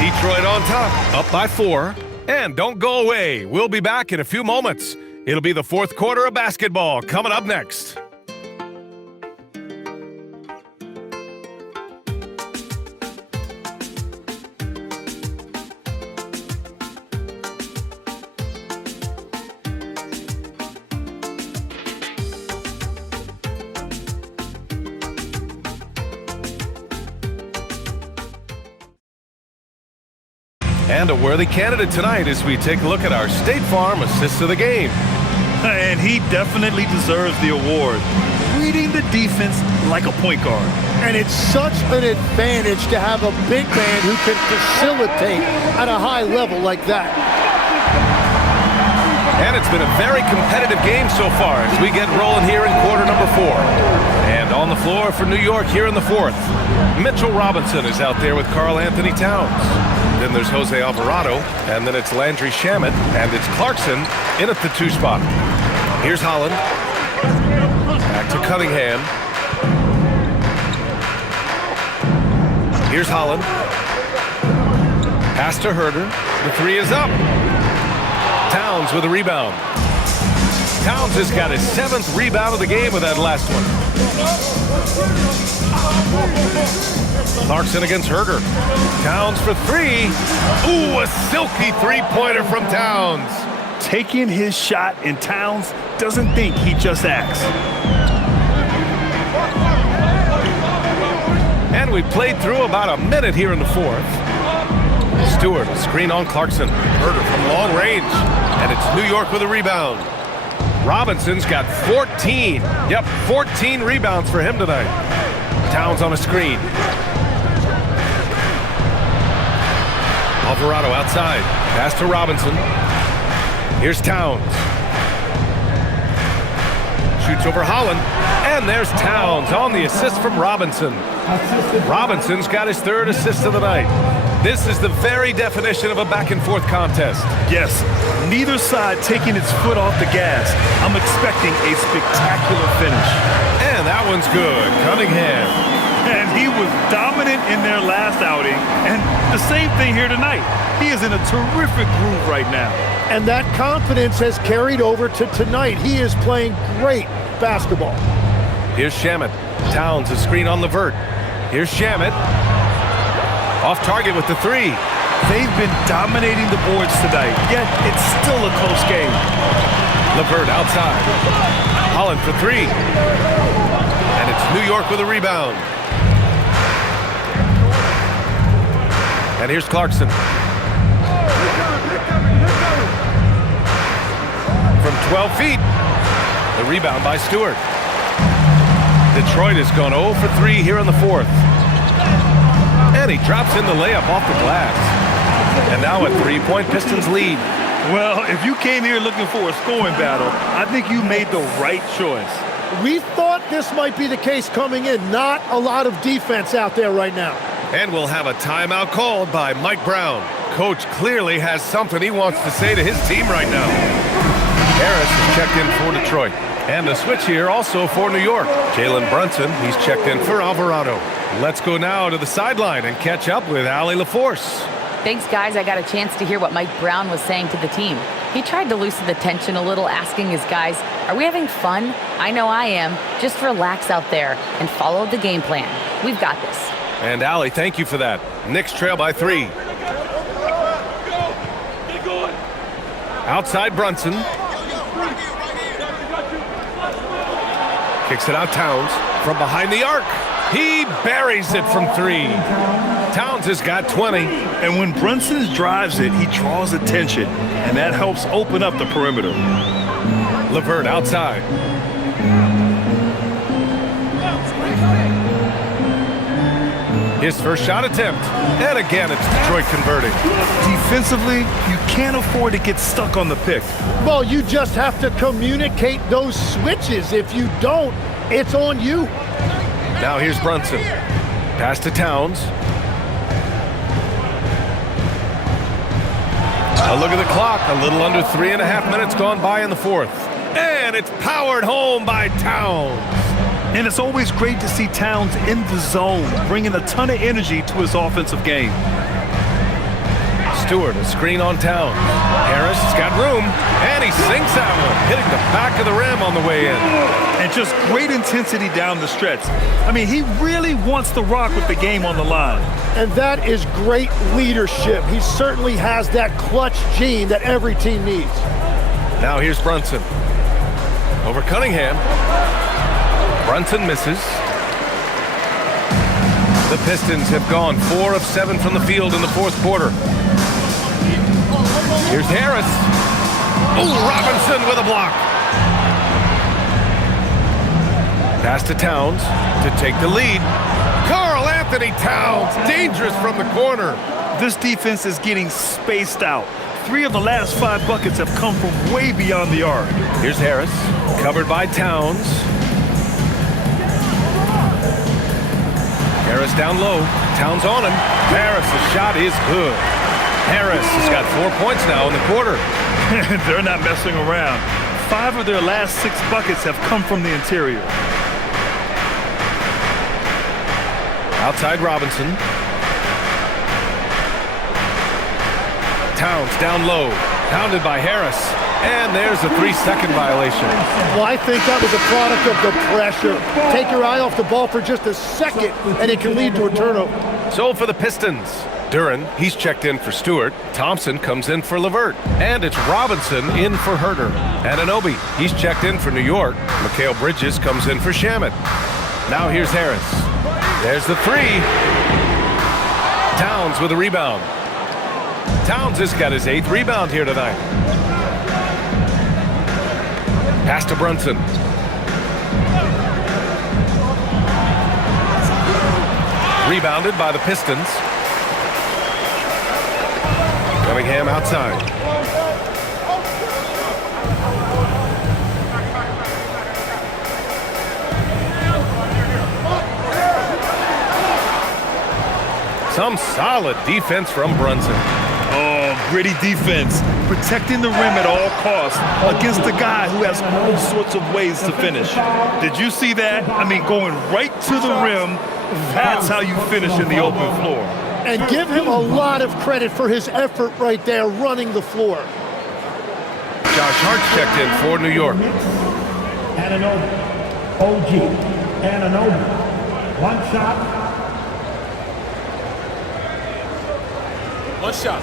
Detroit on top, up by 4. And don't go away. We'll be back in a few moments. It'll be the fourth quarter of basketball coming up next. And a worthy candidate tonight as we take a look at our State Farm Assist of the Game. And he definitely deserves the award. Reading the defense like a point guard. And it's such an advantage to have a big man who can facilitate at a high level like that. And it's been a very competitive game so far as we get rolling here in quarter number 4. And on the floor for New York here in the fourth, Mitchell Robinson is out there with Karl Anthony Towns. Then there's Jose Alvarado, and then it's Landry Shamet, and it's Clarkson in at the 2 spot. Here's Holland. Back to Cunningham. Here's Holland. Pass to Herder. The 3 is up. Towns with a rebound. Towns has got his 7th rebound of the game with that last one. Clarkson against Herder. Towns for 3. Ooh, a silky three-pointer from Towns. Taking his shot, and Towns doesn't think, he just acts. And we played through about a minute here in the fourth. Stewart, screen on Clarkson. Herder from long range. And it's New York with a rebound. Robinson's got 14. Yep, 14 rebounds for him tonight. Towns on a screen. Alvarado outside. Pass to Robinson. Here's Towns. Shoots over Holland. And there's Towns on the assist from Robinson. Robinson's got his 3rd assist of the night. This is the very definition of a back-and-forth contest. Yes, neither side taking its foot off the gas. I'm expecting a spectacular finish. And that one's good. Cunningham. And he was dominant in their last outing. And the same thing here tonight. He is in a terrific groove right now. And that confidence has carried over to tonight. He is playing great basketball. Here's Shamet. Towns, a screen on Levert. Here's Shamet. Off target with the 3. They've been dominating the boards tonight, yet it's still a close game. Levert outside. Holland for 3. And it's New York with a rebound. And here's Clarkson. From 12 feet. The rebound by Stewart. Detroit has gone 0 for 3 here in the fourth. And he drops in the layup off the glass. And now a 3-point Pistons lead. Well, if you came here looking for a scoring battle, I think you made the right choice. We thought this might be the case coming in. Not a lot of defense out there right now. And we'll have a timeout called by Mike Brown. Coach clearly has something he wants to say to his team right now. Harris is checked in for Detroit. And the switch here also for New York. Jalen Brunson, he's checked in for Alvarado. Let's go now to the sideline and catch up with Allie LaForce. Thanks, guys. I got a chance to hear what Mike Brown was saying to the team. He tried to loosen the tension a little, asking his guys, are we having fun? I know I am. Just relax out there and follow the game plan. We've got this. And Allie, thank you for that. Knicks trail by 3. Outside Brunson. Kicks it out Towns from behind the arc. He buries it from 3. Towns has got 20. And when Brunson drives it, he draws attention, and that helps open up the perimeter. Levert outside. His first shot attempt. And again, it's Detroit converting. Defensively, you can't afford to get stuck on the pick. Well, you just have to communicate those switches. If you don't, it's on you. Now here's Brunson. Pass to Towns. A look at the clock. A little under 3.5 minutes gone by in the fourth. And it's powered home by Towns. And it's always great to see Towns in the zone, bringing a ton of energy to his offensive game. Stewart, a screen on Towns. Harris has got room, and he sinks that one, hitting the back of the rim on the way in. And just great intensity down the stretch. I mean, he really wants to rock with the game on the line. And that is great leadership. He certainly has that clutch gene that every team needs. Now here's Brunson. Over Cunningham. Brunson misses. The Pistons have gone 4 of 7 from the field in the fourth quarter. Here's Harris. Oh, Robinson with a block. Pass to Towns to take the lead. Karl Anthony Towns, dangerous from the corner. This defense is getting spaced out. 3 of the last 5 buckets have come from way beyond the arc. Here's Harris, covered by Towns. Harris down low. Towns on him. Harris' shot is good. Harris has got 4 points now in the quarter. They're not messing around. 5 of their last 6 buckets have come from the interior. Outside Robinson. Towns down low. Pounded by Harris. And there's a 3-second violation. Well, I think that was a product of the pressure. Take your eye off the ball for just a second, and it can lead to a turnover. So for the Pistons, Duren, he's checked in for Stewart. Thompson comes in for LeVert. And it's Robinson in for Herter. Anunoby, he's checked in for New York. Mikal Bridges comes in for Shamet. Now here's Harris. There's the 3. Towns with a rebound. Towns has got his 8th rebound here tonight. Pass to Brunson. Rebounded by the Pistons. Cunningham outside. Some solid defense from Brunson. Oh, gritty defense. Protecting the rim at all costs against a guy who has all sorts of ways to finish. Did you see that? I mean, going right to the rim, that's how you finish in the open floor. And give him a lot of credit for his effort right there running the floor. Josh Hart's checked in for New York. Anunoby. OG. Anunoby. 1 shot. 1 shot.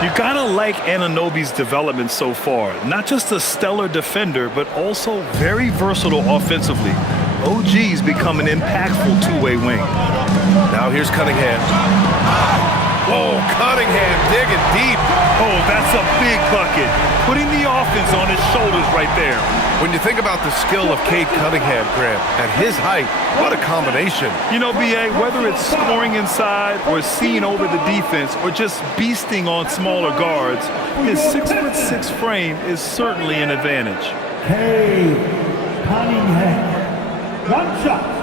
You gotta like Anunoby's development so far. Not just a stellar defender, but also very versatile offensively. OG's become an impactful two-way wing. Now here's Cunningham. Oh, Cunningham digging deep. Oh, that's a big bucket. Putting the offense on his shoulders right there. When you think about the skill of Cade Cunningham, Grant, at his height, what a combination. You know, B.A., whether it's scoring inside or seeing over the defense or just beasting on smaller guards, his 6'6" frame is certainly an advantage. Cade Cunningham. 1 shot.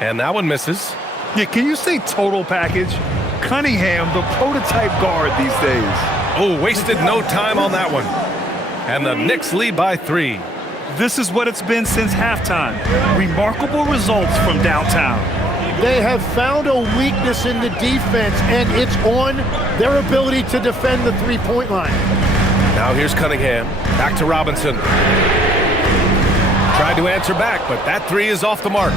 And that one misses. Yeah, can you say total package? Cunningham, the prototype guard these days. Oh, wasted no time on that one. And the Knicks lead by 3. This is what it's been since halftime. Remarkable results from downtown. They have found a weakness in the defense, and it's on their ability to defend the three-point line. Now here's Cunningham. Back to Robinson. Tried to answer back, but that 3 is off the mark.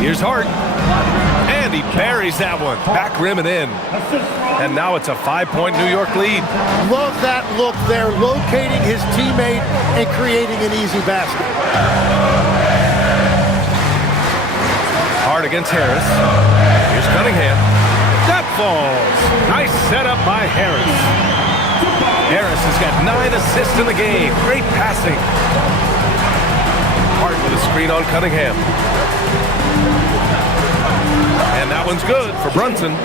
Here's Hart. And he buries that one. Back rim and in. And now it's a 5-point New York lead. Love that look there, locating his teammate and creating an easy basket. Hart against Harris. Here's Cunningham. That falls. Nice setup by Harris. Harris has got 9 assists in the game. Great passing. Hart with a screen on Cunningham. And that one's good for Brunson.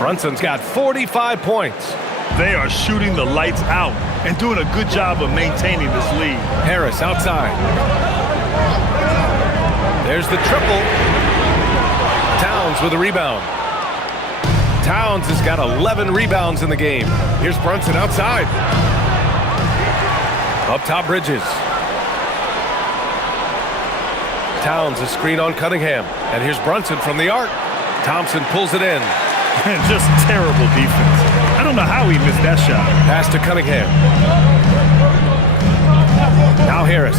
Brunson's got 45 points. They are shooting the lights out and doing a good job of maintaining this lead. Harris outside. There's the triple. Towns with a rebound. Towns has got 11 rebounds in the game. Here's Brunson outside. Up top, Bridges. Towns a screen on Cunningham. And here's Brunson from the arc. Thompson pulls it in. Just terrible defense. I don't know how he missed that shot. Pass to Cunningham. Now Harris.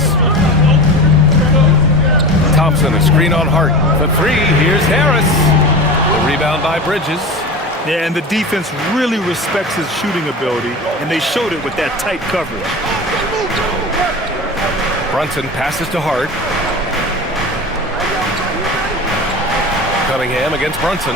Thompson a screen on Hart. For 3, here's Harris. The rebound by Bridges. Yeah, and the defense really respects his shooting ability, and they showed it with that tight coverage. Brunson passes to Hart. Cunningham against Brunson.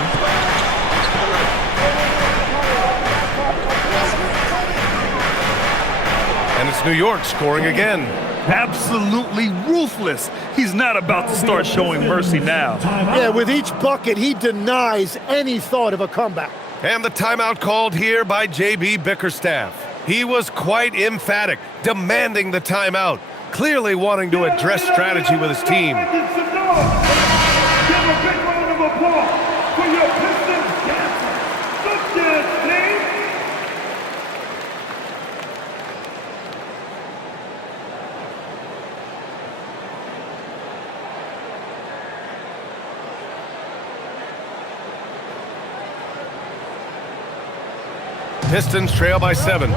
And it's New York scoring again. Absolutely ruthless. He's not about to start showing mercy now. Yeah, with each bucket, he denies any thought of a comeback. And the timeout called here by J.B. Bickerstaff. He was quite emphatic, demanding the timeout, clearly wanting to address strategy with his team. Give a big round of applause for your Pistons dancer. Good dance, Nate. Pistons trail by 7.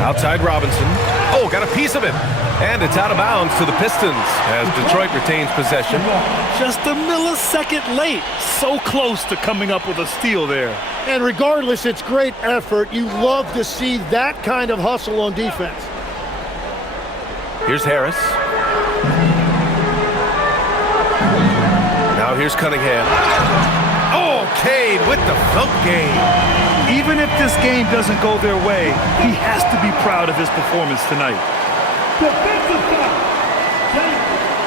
Outside Robinson. Oh, got a piece of it. And it's out of bounds to the Pistons as Detroit retains possession. Just a millisecond late. So close to coming up with a steal there. And regardless, it's great effort. You love to see that kind of hustle on defense. Here's Harris. Now here's Cunningham. Oh, Cade with the float game. Even if this game doesn't go their way, he has to be proud of his performance tonight. Defensive foul. Jake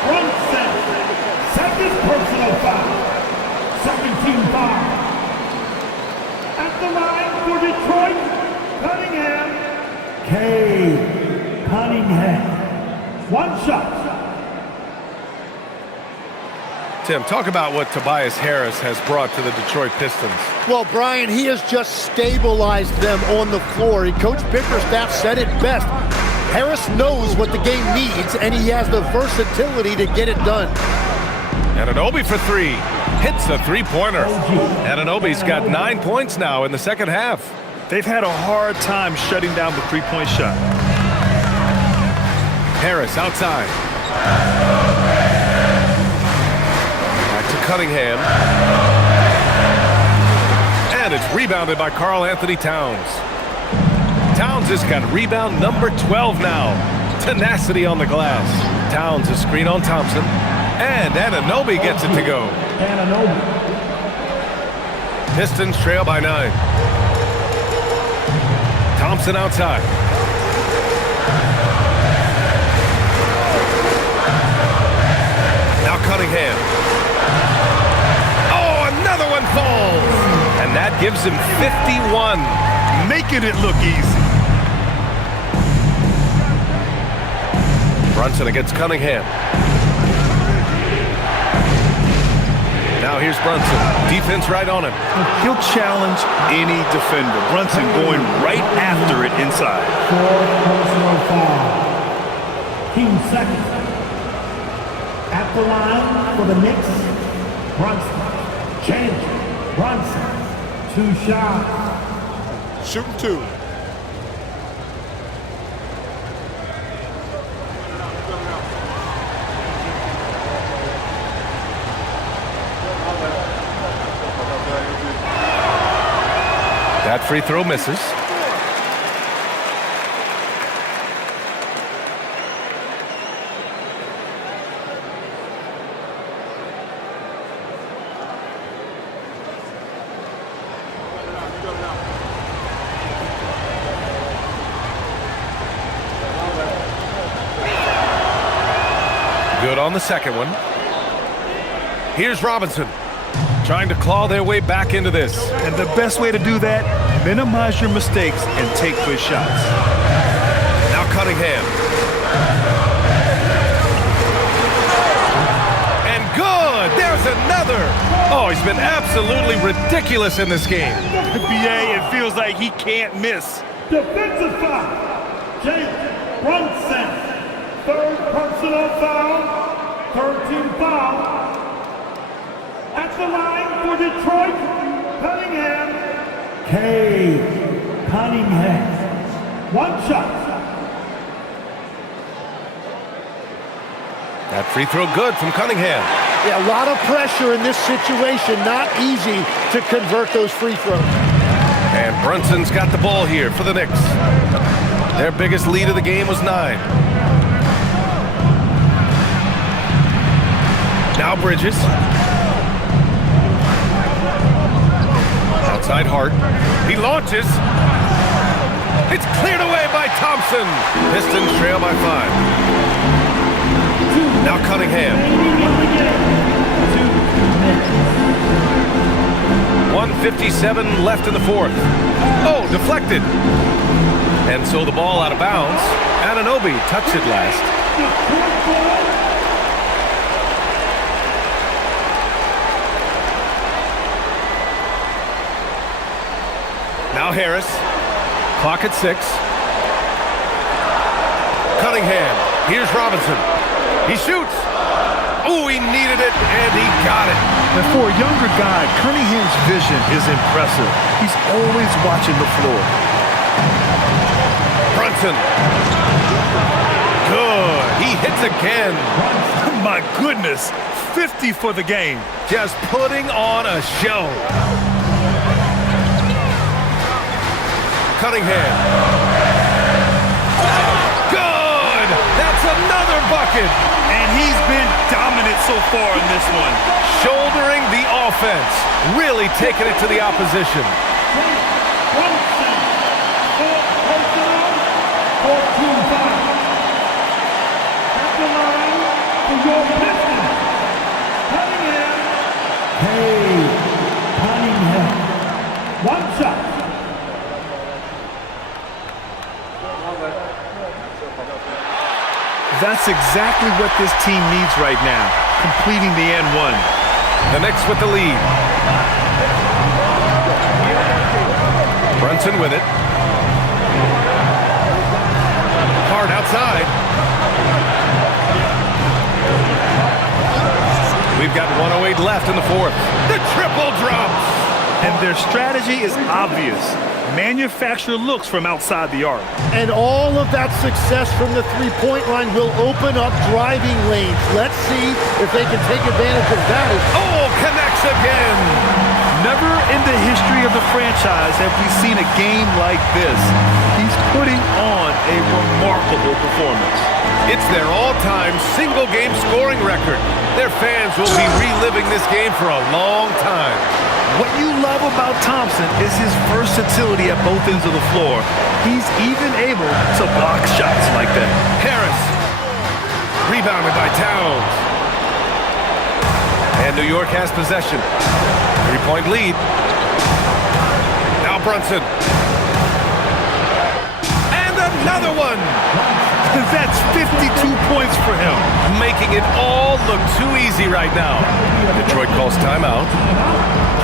Brunson. Second personal foul. Second team foul. At the line for Detroit, Cunningham. Cade Cunningham. One shot. Tim, talk about what Tobias Harris has brought to the Detroit Pistons. Well, Brian, he has just stabilized them on the floor. And Coach Bickerstaff said it best. Harris knows what the game needs, and he has the versatility to get it done. Anunoby for 3. Hits the three-pointer. Anunoby's got 9 points now in the second half. They've had a hard time shutting down the three-point shot. Harris outside. Back to Cunningham. And it's rebounded by Karl Anthony Towns. Towns has got rebound number 12 now. Tenacity on the glass. Towns a screen on Thompson. And Anunoby gets it to go. Pistons trail by 9. Thompson outside. Now Cunningham. Oh, another one falls. And that gives him 51. Making it look easy. Brunson against Cunningham. Now here's Brunson. Defense right on him. He'll challenge any defender. Brunson going right after it inside. Fourth personal foul. Team second. At the line for the Knicks, Brunson. Change. Brunson. 2 shots. Shooting 2. That free throw misses. good on the second one. Here's Robinson, trying to claw their way back into this. And the best way to do that, minimize your mistakes and take good shots. Now Cunningham. And good! There's another! Oh, he's been absolutely ridiculous in this game. BA, it feels like he can't miss. Defensive foul. Jalen Brunson. Third personal foul. Third team foul. At the line for Detroit, Cunningham. Cunningham. One shot. That free throw good from Cunningham. Yeah, a lot of pressure in this situation. Not easy to convert those free throws. And Brunson's got the ball here for the Knicks. Their biggest lead of the game was 9. Now Bridges. Outside Hart. He launches. It's cleared away by Thompson. Pistons trail by 5. Now Cunningham. 1:57 left in the fourth. Oh, deflected. And so the ball out of bounds. Anunoby touched it last. Now Harris. Clock at 6. Cunningham. Here's Robinson. He shoots. Oh, he needed it, and he got it. And for a younger guy, Cunningham's vision is impressive. He's always watching the floor. Brunson. Good. He hits again. My goodness, 50 for the game. Just putting on a show. Cunningham. Good. That's another bucket. And he's been dominant so far in this one. Shouldering the offense. Really taking it to the opposition. Cunningham. One shot. That's exactly what this team needs right now, completing the N1. The Knicks with the lead. Brunson with it. Hard outside. We've got 1:08 left in the fourth. The triple drops. And their strategy is obvious. Manufacture looks from outside the arc. And all of that success from the three-point line will open up driving lanes. Let's see if they can take advantage of that. Oh, connects again. Never in the history of the franchise have we seen a game like this. He's putting on a remarkable performance. It's their all-time single-game scoring record. Their fans will be reliving this game for a long time. What you love about Thompson is his versatility at both ends of the floor. He's even able to block shots like that. Harris. Rebounded by Towns. And New York has possession. 3-point lead. Now Brunson. And another one. That's 52 points for him. Making it all look too easy right now. Detroit calls timeout.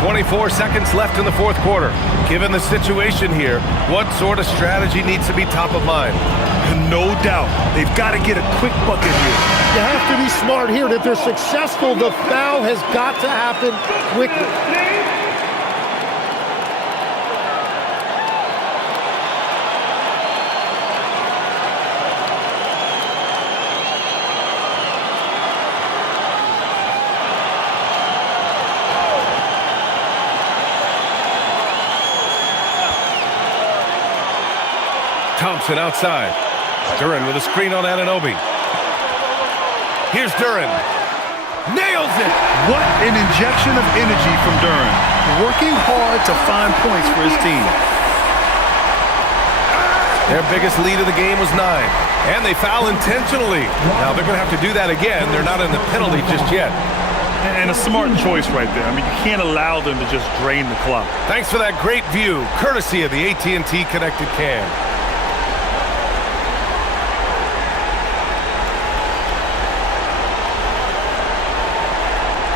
24 seconds left in the fourth quarter. Given the situation here, what sort of strategy needs to be top of mind? No doubt. They've got to get a quick bucket here. You have to be smart here. And if they're successful, the foul has got to happen quickly. Thompson outside. Duren with a screen on Anunoby. Here's Duren. Nails it! What an injection of energy from Duren. Working hard to find points for his team. Their biggest lead of the game was 9. And they foul intentionally. Now they're going to have to do that again. They're not in the penalty just yet. And a smart choice right there. I mean, you can't allow them to just drain the clock. Thanks for that great view, courtesy of the AT&T Connected Cam.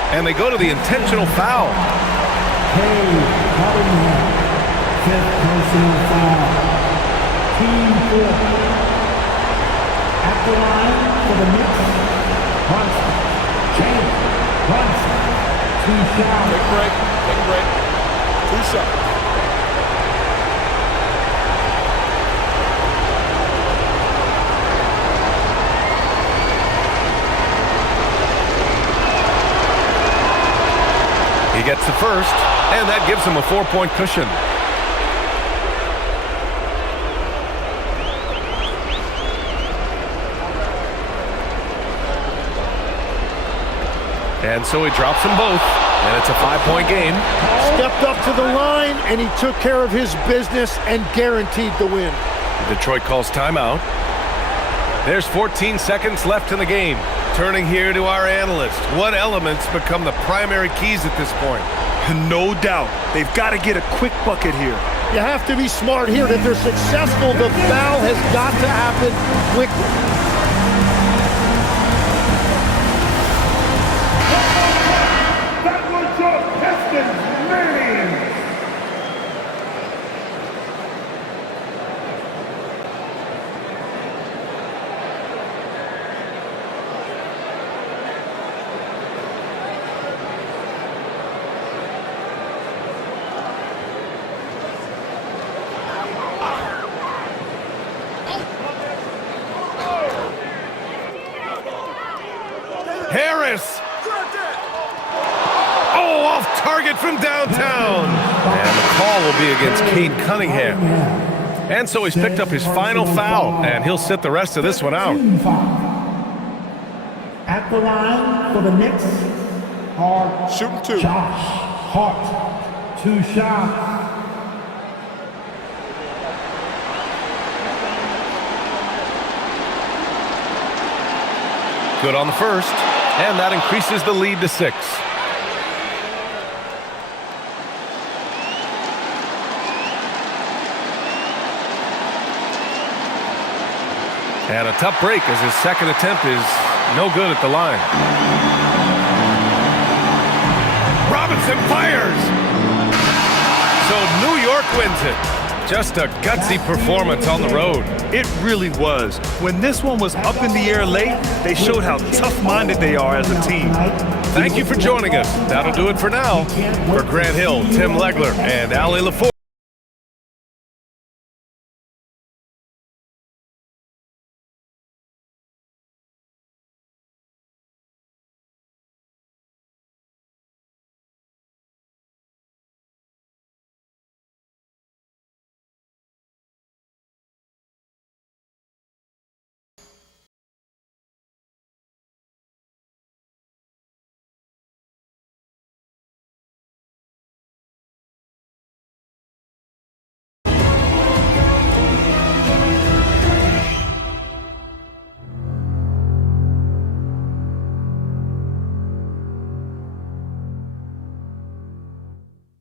And they go to the intentional foul. Fifth personal foul. Team 4. At the line for the Knicks. Brunson. James Brunson. 2 shots. Take a break. Take a break. 2 shots. He gets the first, and that gives him a 4-point cushion. And so he drops them both, and it's a 5-point game. Stepped up to the line, and he took care of his business and guaranteed the win. Detroit calls timeout. There's 14 seconds left in the game. Turning here to our analyst. What elements become the primary keys at this point? No doubt. They've got to get a quick bucket here. You have to be smart here. If they're successful, the foul has got to happen quickly. That was your Pistons man. Harris! Oh, off target from downtown! And the call will be against Cade Cunningham. And so he's picked up his final foul, and he'll sit the rest of this one out. At the line for the Knicks are Shooting 2. Josh Hart. 2 shots. Good on the first, and that increases the lead to 6. And a tough break as his second attempt is no good at the line. Robinson fires! So New York wins it. Just a gutsy performance on the road. It really was. When this one was up in the air late, they showed how tough-minded they are as a team. Thank you for joining us. That'll do it for now. For Grant Hill, Tim Legler, and Allie LaForge.